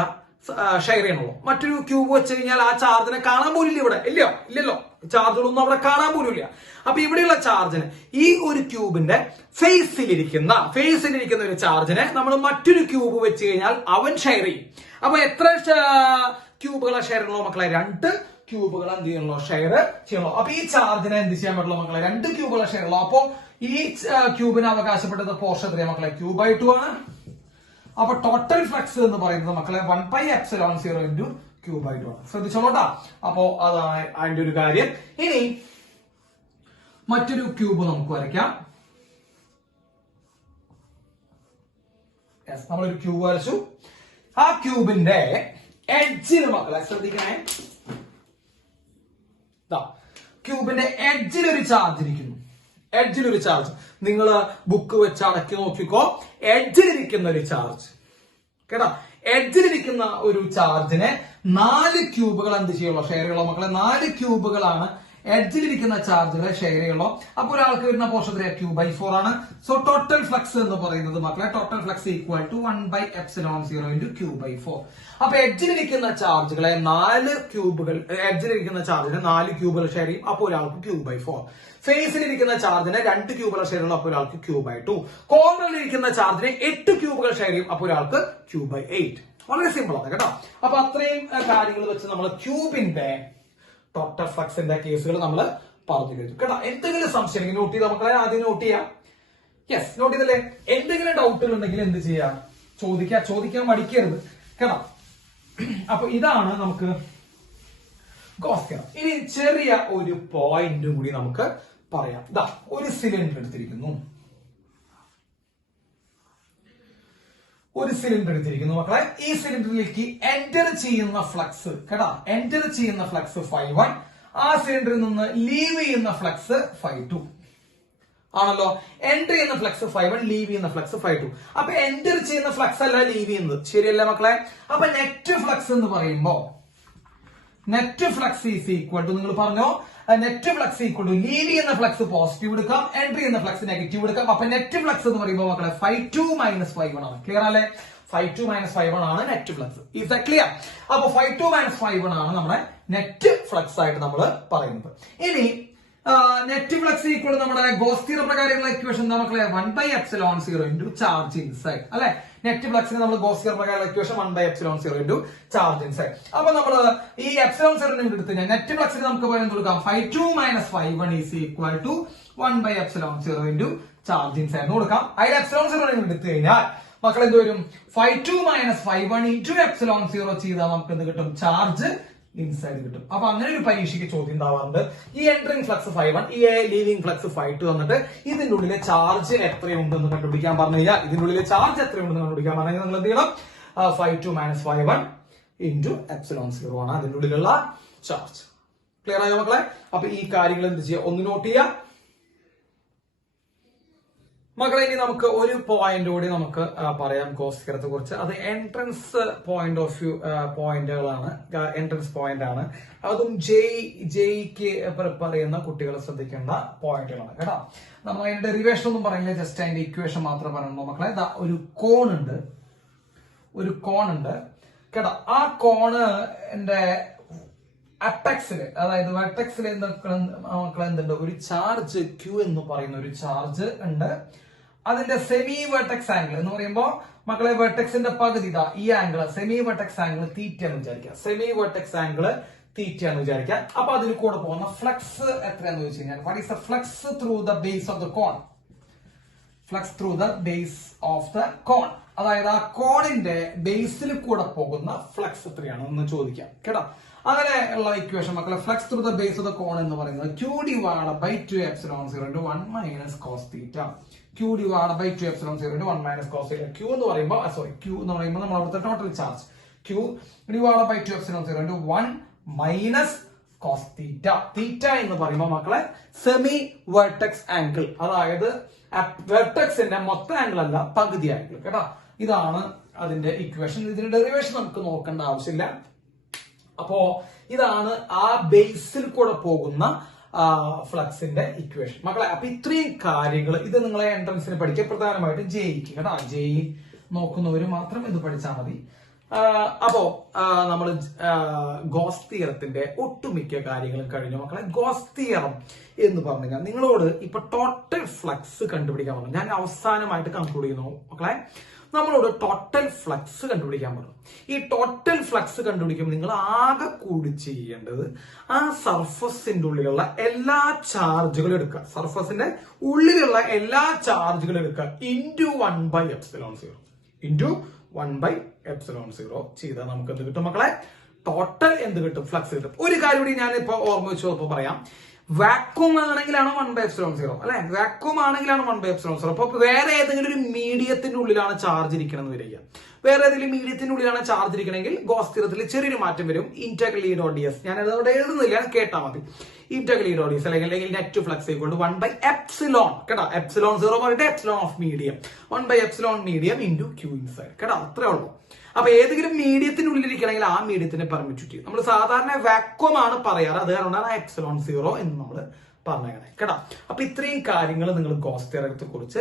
ഷെയർ ചെയ്യണുള്ളൂ. മറ്റൊരു ക്യൂബ് വെച്ച് കഴിഞ്ഞാൽ ആ ചാർജിനെ കാണാൻ പോലും ഇല്ല. ഇവിടെ ഇല്ലല്ലോ, ചാർജുകളൊന്നും അവിടെ കാണാൻ പോലും ഇല്ല. അപ്പൊ ഇവിടെയുള്ള ചാർജിന് ഈ ഒരു ക്യൂബിന്റെ ഫേസിലിരിക്കുന്ന ഒരു ചാർജിനെ നമ്മൾ മറ്റൊരു ക്യൂബ് വെച്ച് കഴിഞ്ഞാൽ അവൻ ഷെയർ ചെയ്യും. അപ്പൊ എത്ര ക്യൂബുകളെ ഷെയർ ചെയ്യണോ മക്കളെ? 2 ക്യൂബുകൾ എന്ത് ചെയ്യണല്ലോ? ഷെയർ ചെയ്യണോ. അപ്പൊ ഈ ചാർജിനെ എന്ത് ചെയ്യാൻ പറ്റുള്ളൂ മക്കളെ? 2 ക്യൂബുകളെ ഷെയർ ഉള്ളൂ. അപ്പൊ ഈ ക്യൂബിന് അവകാശപ്പെട്ടത് പോർഷൻ എത്രയാ മക്കളെ? Q/2 ആണ്. അപ്പൊ ടോട്ടൽ ഫ്ലക്സ് എന്ന് പറയുന്നത് മക്കളെ 1/epsilon Q/2 ആണ്. ശ്രദ്ധിച്ചോളൂട്ടാ. അപ്പോ അതാണ് അതിന്റെ ഒരു കാര്യം. ഇനി മറ്റൊരു ക്യൂബ് നമുക്ക് വരയ്ക്കാം. നമ്മളൊരു ക്യൂബ് വരച്ചു. ആ ക്യൂബിന്റെ എഡ്ജിന് മക്കളെ ശ്രദ്ധിക്കണേ, ക്യൂബിന്റെ എഡ്ജിലൊരു ചാർജ് ഇരിക്കുന്നു. എഡ്ജിലൊരു ചാർജ് നിങ്ങൾ ബുക്ക് വെച്ച് അടക്കി നോക്കിക്കോ. എഡ്ജിലിരിക്കുന്ന ഒരു ചാർജ് കേട്ടോ. എഡ്ജിലിരിക്കുന്ന ഒരു ചാർജിനെ 4 ക്യൂബുകൾ എന്ത് ചെയ്യുള്ളൂ? ഷെയർ ചെയ്യുള്ളൂ മക്കളെ. 4 ക്യൂബുകളാണ് എഡ്ജിലിരിക്കുന്ന ചാർജുകളെ ഷെയർ ചെയ്യുള്ളൂ. അപ്പൊ ഒരാൾക്ക് വരുന്ന പോർഷൻ Q/4 ആണ്. സോ ടോട്ടൽ ഫ്ലക്സ് എന്ന് പറയുന്നത് മക്കളെ, total flux equal to 1/epsilon Q/4. അപ്പൊ എഡ്ജിലിരിക്കുന്ന ചാർജുകളെ 4 ക്യൂബുകൾ, എഡ്ജിലിരിക്കുന്ന ചാർജിനെ 4 ക്യൂബുകൾ ഷെയർ ചെയ്യും. അപ്പൊ ഒരാൾക്ക് Q/4. ഫേസിലിരിക്കുന്ന ചാർജിനെ 2 ക്യൂബുകൾ ഷെയർ ചെയ്യുള്ളൂ. അപ്പൊ ഒരാൾക്ക് Q/2. കോർണറിലിരിക്കുന്ന ചാർജിനെ 8 ക്യൂബുകൾ ഷെയർ ചെയ്യും. അപ്പൊ ഒരാൾക്ക് Q/8. വളരെ സിമ്പിൾ ആണ് കേട്ടോ. അപ്പൊ അത്രയും കാര്യങ്ങൾ വെച്ച് നമ്മൾ ക്യൂബിന്റെ ടോട്ടൽ ഫ്ലക്സിന്റെ കേസുകൾ നമ്മൾ പറഞ്ഞു കഴിഞ്ഞു കേട്ടോ. എന്തെങ്കിലും സംശയം നോട്ട് ചെയ്ത് മക്കളെ ആദ്യം നോട്ട് ചെയ്യാം. യെസ്, നോട്ട് ചെയ്തല്ലേ? എന്തെങ്കിലും ഡൗട്ടുകൾ ഉണ്ടെങ്കിൽ എന്ത് ചെയ്യാം? ചോദിക്കാൻ മടിക്കരുത് കേട്ടോ. അപ്പൊ ഇതാണ് നമുക്ക് ഗോസ് തിയറം. ഇനി ചെറിയ ഒരു പോയിന്റും കൂടി നമുക്ക് പറയാം. ഒരു സിലിണ്ടർ എടുത്തിരിക്കുന്നു. മക്കളെ. ഈ സിലിണ്ടറിലേക്ക് എന്റർ ചെയ്യുന്ന ഫ്ലക്സ് കേട്ടോ, എന്റർ ചെയ്യുന്ന ഫ്ലക്സ് ϕ1. ആ സിലിണ്ടറിൽ നിന്ന് ലീവ് ചെയ്യുന്ന ഫ്ലക്സ് ϕ2 ആണല്ലോ. എന്റർ ചെയ്യുന്ന ഫ്ലക്സ് ϕ1, ലീവ് ചെയ്യുന്ന ഫ്ലക്സ് ϕ2. അപ്പൊ എന്റർ ചെയ്യുന്ന ഫ്ലക്സ് അല്ല ലീവ് ചെയ്യുന്നത്, ശരിയല്ല മക്കളെ? അപ്പൊ നെറ്റ് ഫ്ലക്സ് എന്ന് പറയുമ്പോ net flux is equal to, നിങ്ങൾ പറഞ്ഞോ, net flux equal to leave ചെയ്യുന്ന ഫ്ലക്സ് പോസിറ്റീവ് എടുക്കാം, എൻട്രി ചെയ്യുന്ന ഫ്ലക്സ് നെഗറ്റീവ് എടുക്കാം. അപ്പൊ നെറ്റ് ഫ്ലക്സ് എന്ന് പറയുമ്പോൾ മക്കളെ ϕ2 - ϕ1 ആണ്. ക്ലിയർ അല്ലേ? ϕ2 - ϕ1 ആണ് net flux. Is that clear? അപ്പൊ ϕ2 - ϕ1 ആണ് നമ്മുടെ നെറ്റ് ഫ്ലക്സ് ആയിട്ട് നമ്മൾ പറയുന്നത്. ഇനി നെറ്റ് ഫ്ലക്സ് ഈക്വൽ നമ്മുടെ ഗോസ് തിയറം പ്രകാരമുള്ള ഇക്വേഷൻ നമുക്കുള്ള 1/ε0 ഇൻറ്റു ചാർജ് ഇൻസൈഡ് അല്ലെ. നെറ്റ് ഫ്ലക്സിന് നമ്മൾ ഗോസ് തിയറം പ്രകാരമുള്ള ഇക്വേഷൻ 1/ε0 ഇൻറ്റു ചാർജ് ഇൻസൈഡ്. അപ്പൊ നമ്മൾ ഈ ε0 എടുത്തു കഴിഞ്ഞാൽ നെറ്റ് ഫ്ലക്സിന് നമുക്ക് പറയുന്നത് കൊടുക്കാം ϕ2 - ϕ1 is equal to 1/ε0 into charge inside കൊടുക്കാം. അതിൽ ε0 എടുത്തു കഴിഞ്ഞാൽ മക്കൾ എന്ത് വരും? ϕ2 - ϕ1 ഇൻറ്റു ε0 ചെയ്താൽ നമുക്ക് എന്ത് കിട്ടും? ചാർജ് ഇൻസൈഡ് കിട്ടും. അപ്പൊ അങ്ങനെ ഒരു പരീക്ഷയ്ക്ക് ചോദ്യം ഉണ്ടാവാറുണ്ട്. ഈ എൻട്രിങ് ഫ്ലക്സ് ϕ1, ഈ ലീവിംഗ് ഫ്ലക്സ് ϕ2 വന്നിട്ട് ഇതിന്റെ ഉള്ളിലെ ചാർജ് എത്രയുണ്ടെന്ന് കണ്ടുപിടിക്കാൻ പറഞ്ഞു കഴിഞ്ഞാൽ, ഇതിന്റെ ഉള്ളിലെ ചാർജ് എത്രയുണ്ടെന്ന് കണ്ടുപിടിക്കാൻ പറഞ്ഞു കഴിഞ്ഞാൽ നിങ്ങൾ എന്ത് ചെയ്യണം? ϕ2 - ϕ1 ഇൻറ്റു ε0 ആണ് അതിന്റെ ഉള്ളിലുള്ള ചാർജ്. ക്ലിയർ ആയോ മക്കളെ? അപ്പൊ ഈ കാര്യങ്ങൾ എന്ത് ചെയ്യുക? ഒന്ന് നോട്ട് ചെയ്യുക മക്കളെ. ഇനി നമുക്ക് ഒരു പോയിന്റ് കൂടി നമുക്ക് പറയാം ഗോസ് തിയറത്തെ കുറിച്ച്. അത് എൻട്രൻസ് പോയിന്റ് ഓഫ് വ്യൂ പോയിന്റുകളാണ്, എൻട്രൻസ് പോയിന്റ് ആണ്. അതും ജെയ്ക്ക് പ്രിപ്പയർ ചെയ്യുന്ന കുട്ടികൾ ശ്രദ്ധിക്കേണ്ട പോയിന്റുകളാണ് കേട്ടോ. നമ്മൾ അതിന്റെ ഡെറിവേഷൻ ഒന്നും പറയില്ല, ജസ്റ്റ് അതിന്റെ ഇക്വേഷൻ മാത്രം പറയുന്നു മക്കളെ. ഒരു കോൺ ഉണ്ട് കേട്ടോ. ആ കോണ് എന്റെ അപ്പെക്സില്, അതായത് വെർട്ടെക്സിൽ മക്കളെ എന്തുണ്ട്? ഒരു ചാർജ് ക്യൂ എന്ന് പറയുന്ന ഒരു ചാർജ് ഉണ്ട്. അതിന്റെ സെമി വെർട്ടെക്സ് ആംഗിൾ എന്ന് പറയുമ്പോൾ മക്കളെ വെർട്ടെക്സിന്റെ പകുതി ഇതാ ഈ angle, semi vertex angle theta എന്ന് വിചാരിക്കാം. സെമി വെർട്ടെക്സ് ആംഗിൾ തീറ്റ എന്ന് വിചാരിക്കാം. അപ്പൊ അതിൽ കൂടെ പോകുന്ന ഫ്ലക്സ് എത്രയാന്ന് ചോദിച്ചു കഴിഞ്ഞാൽ, what is the flux through the base of the cone? Flux through the base of the cone, അതായത് ആ കോണിന്റെ ബേസിൽ കൂടെ പോകുന്ന ഫ്ലക്സ് എത്രയാണ് എന്ന് ചോദിക്കാം കേട്ടോ. അങ്ങനെ ഉള്ള ഇക്വേഷൻ മക്കളെ, flux through the base of the cone എന്ന് പറയുന്നത് Q/2ε0 into 1 - cos θ. Q/2ε0 into 1 - cos θ. Q എന്ന് പറയുമ്പോൾ നമ്മൾ അവിടുത്തെ total charge. Q/2ε0 into 1 - cos θ. θ എന്ന് പറയുമ്പോൾ മക്കളെ സെമി വെർട്ടെക്സ് ആംഗിൾ, അതായത് വെർട്ടെക്സിന്റെ മൊത്തം ആംഗിൾ അല്ല, പകുതി ആംഗിൾ കേട്ടോ. ഇതാണ് അതിന്റെ ഇക്വേഷൻ. ഇതിന്റെ ഡെറിവേഷൻ നമുക്ക് നോക്കേണ്ട ആവശ്യമില്ല. അപ്പോ ഇതാണ് ആ ബേസിൽ കൂടെ പോകുന്ന ഫ്ലക്സിന്റെ ഇക്വേഷൻ മക്കളെ. അപ്പൊ ഇത്രയും കാര്യങ്ങൾ ഇത് നിങ്ങളെ എൻട്രൻസിന് പഠിക്കുക, പ്രധാനമായിട്ടും ജെയ്ക്ക് കേട്ടോ. ജെയ് നോക്കുന്നവര് മാത്രം ഇത് പഠിച്ചാൽ മതി. അപ്പോ നമ്മൾ ഗോസ് തിയറത്തിന്റെ ഒട്ടുമിക്ക കാര്യങ്ങളും കഴിഞ്ഞു മക്കളെ. ഗോസ് തിയറം എന്ന് പറഞ്ഞു കഴിഞ്ഞാൽ നിങ്ങളോട് ഇപ്പൊ ടോട്ടൽ ഫ്ലക്സ് കണ്ടുപിടിക്കാൻ പറഞ്ഞു. ഞാൻ അവസാനമായിട്ട് കൺക്ലൂഡ് ചെയ്യുന്നു മക്കളെ. നമ്മളോട് ടോട്ടൽ ഫ്ലക്സ് കണ്ടുപിടിക്കാൻ പറഞ്ഞു. ഈ ടോട്ടൽ ഫ്ലക്സ് കണ്ടുപിടിക്കുമ്പോൾ നിങ്ങൾ ആകെ കൂടി ചെയ്യേണ്ടത് ആ സർഫസിന്റെ ഉള്ളിലുള്ള എല്ലാ ചാർജുകളും എടുക്കുക. സർഫസിന്റെ ഉള്ളിലുള്ള എല്ലാ ചാർജുകളും എടുക്കുക ഇൻറ്റു 1/ε0 ഇൻറ്റു 1/ε0 ചെയ്താൽ നമുക്ക് എന്ത് കിട്ടും മക്കളെ? ടോട്ടൽ എന്ത് കിട്ടും? ഫ്ലക്സ് കിട്ടും. ഒരു കാര്യം കൂടി ഞാൻ ഇപ്പൊ ഓർമ്മ വെച്ച് പറയാം. വാക്യൂം ആണെങ്കിലാണ് 1/ε0 അല്ലെ. വാക്യൂം ആണെങ്കിലാണ് 1/ε0. അപ്പൊ വേറെ ഏതെങ്കിലും ഒരു മീഡിയത്തിന്റെ ഉള്ളിലാണ് ചാർജ് ഇരിക്കണമെന്ന് വരിക. വേറെ ഏതെങ്കിലും മീഡിയത്തിന്റെ ഉള്ളിലാണ് ചാർജ് ഇരിക്കണമെങ്കിൽ ഗോസ് തിയറത്തിൽ ചെറിയൊരു മാറ്റം വരും. ഇന്റഗ്രൽ E dot ds ഞാൻ അവിടെ എഴുതുന്നില്ല, കേട്ടാ മതി. ഇന്റഗ്രൽ E dot ds അല്ലെങ്കിൽ നെറ്റ് ഫ്ലക്സ് ഈക്വൽ ടു 1/ε കേട്ടോ. ε0 പറഞ്ഞിട്ട് epsilon of medium 1/ε medium into Q inside കേട്ടോ. അത്രേ ഉള്ളൂ. അപ്പൊ ഏതെങ്കിലും മീഡിയത്തിന്റെ ഉള്ളിലിരിക്കണമെങ്കിൽ ആ മീഡിയത്തിന്റെ പെർമിറ്റിവിറ്റി നമ്മൾ സാധാരണ വാക്വം ആണ് പറയാറ്, അത് കാരണമാണ് ε0 എന്ന് നമ്മൾ പറഞ്ഞേക്കണേ കേട്ടോ. അപ്പൊ ഇത്രയും കാര്യങ്ങൾ നിങ്ങൾ ഗോസ് തിയറത്തെ കുറിച്ച്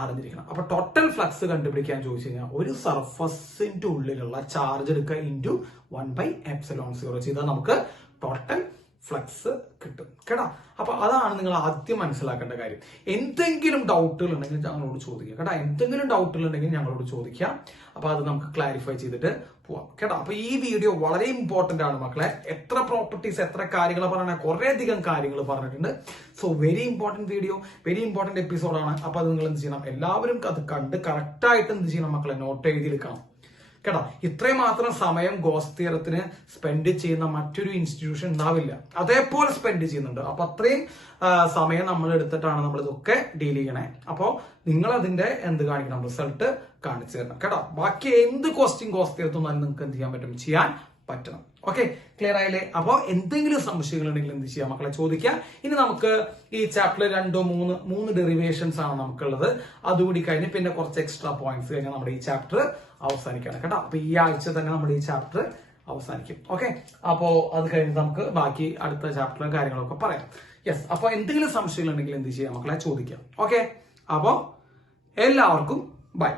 അറിഞ്ഞിരിക്കണം. അപ്പൊ ടോട്ടൽ ഫ്ലക്സ് കണ്ടുപിടിക്കാൻ ചോദിച്ചു കഴിഞ്ഞാൽ ഒരു സർഫസിന്റെ ഉള്ളിലുള്ള ചാർജ് എടുക്കുക ഇൻറ്റു 1/ε0 ചെയ്താൽ നമുക്ക് ടോട്ടൽ ഫ്ലക്സ് കിട്ടും കേട്ടോ. അപ്പൊ അതാണ് നിങ്ങൾ ആദ്യം മനസ്സിലാക്കേണ്ട കാര്യം. എന്തെങ്കിലും ഡൗട്ടുകൾ ഉണ്ടെങ്കിൽ ഞങ്ങളോട് ചോദിക്കുക കേട്ടോ. എന്തെങ്കിലും ഡൗട്ടുകൾ ഉണ്ടെങ്കിൽ ഞങ്ങളോട് ചോദിക്കാം. അപ്പൊ അത് നമുക്ക് ക്ലാരിഫൈ ചെയ്തിട്ട് പോവാം കേട്ടോ. അപ്പൊ ഈ വീഡിയോ വളരെ ഇമ്പോർട്ടന്റ് ആണ് മക്കളെ. എത്ര പ്രോപ്പർട്ടീസ്, എത്ര കാര്യങ്ങൾ പറഞ്ഞാൽ കുറെ അധികം കാര്യങ്ങൾ പറഞ്ഞിട്ടുണ്ട്. So very important video, very important എപ്പിസോഡാണ്. അപ്പൊ അത് നിങ്ങൾ എന്ത് ചെയ്യണം? എല്ലാവരും അത് കണ്ട് കറക്റ്റ് ആയിട്ട് എന്ത് ചെയ്യണം മക്കളെ? നോട്ട് എഴുതിയെടുക്കണം കേട്ടോ. ഇത്രയും മാത്രം സമയം ഗോസ് തിയറത്തിന് സ്പെൻഡ് ചെയ്യുന്ന മറ്റൊരു ഇൻസ്റ്റിറ്റ്യൂഷൻ ഉണ്ടാവില്ല. അതേപോലെ സ്പെൻഡ് ചെയ്യുന്നുണ്ട്. അപ്പൊ അത്രയും സമയം നമ്മൾ എടുത്തിട്ടാണ് നമ്മൾ ഇതൊക്കെ ഡീൽ ചെയ്യണേ. അപ്പോ നിങ്ങൾ അതിന്റെ എന്ത് കാണിക്കണം? റിസൾട്ട് കാണിച്ചു തരണം കേട്ടോ. ബാക്കി എന്ത് ക്വസ്റ്റ്യൻ ഗോസ് തിയറത്തൊന്നും നിങ്ങൾക്ക് എന്ത് ചെയ്യാൻ പറ്റും? ചെയ്യാൻ പറ്റണം. ഓക്കെ, ക്ലിയർ ആയില്ലേ? അപ്പൊ എന്തെങ്കിലും സംശയങ്ങൾ ഉണ്ടെങ്കിൽ എന്ത് ചെയ്യാം മക്കളെ? ചോദിക്കാം. ഇനി നമുക്ക് ഈ ചാപ്റ്ററിൽ 2-3 ഡെറിവേഷൻസ് ആണ് നമുക്കുള്ളത്. അതുകൂടി കഴിഞ്ഞ് പിന്നെ കുറച്ച് എക്സ്ട്രാ പോയിന്റ്സ് കഴിഞ്ഞാൽ നമ്മുടെ ഈ ചാപ്റ്റർ അവസാനിക്കണം കേട്ടോ. അപ്പൊ ഈ ആഴ്ച തന്നെ നമ്മുടെ ഈ ചാപ്റ്റർ അവസാനിക്കും. ഓക്കെ, അപ്പോ അത് കഴിഞ്ഞ് നമുക്ക് ബാക്കി അടുത്ത ചാപ്റ്ററിലും കാര്യങ്ങളൊക്കെ പറയാം. യെസ്, അപ്പൊ എന്തെങ്കിലും സംശയങ്ങൾ ഉണ്ടെങ്കിൽ എന്ത് ചെയ്യാം മക്കളെ? ചോദിക്കാം. ഓക്കെ, അപ്പോ എല്ലാവർക്കും ബൈ.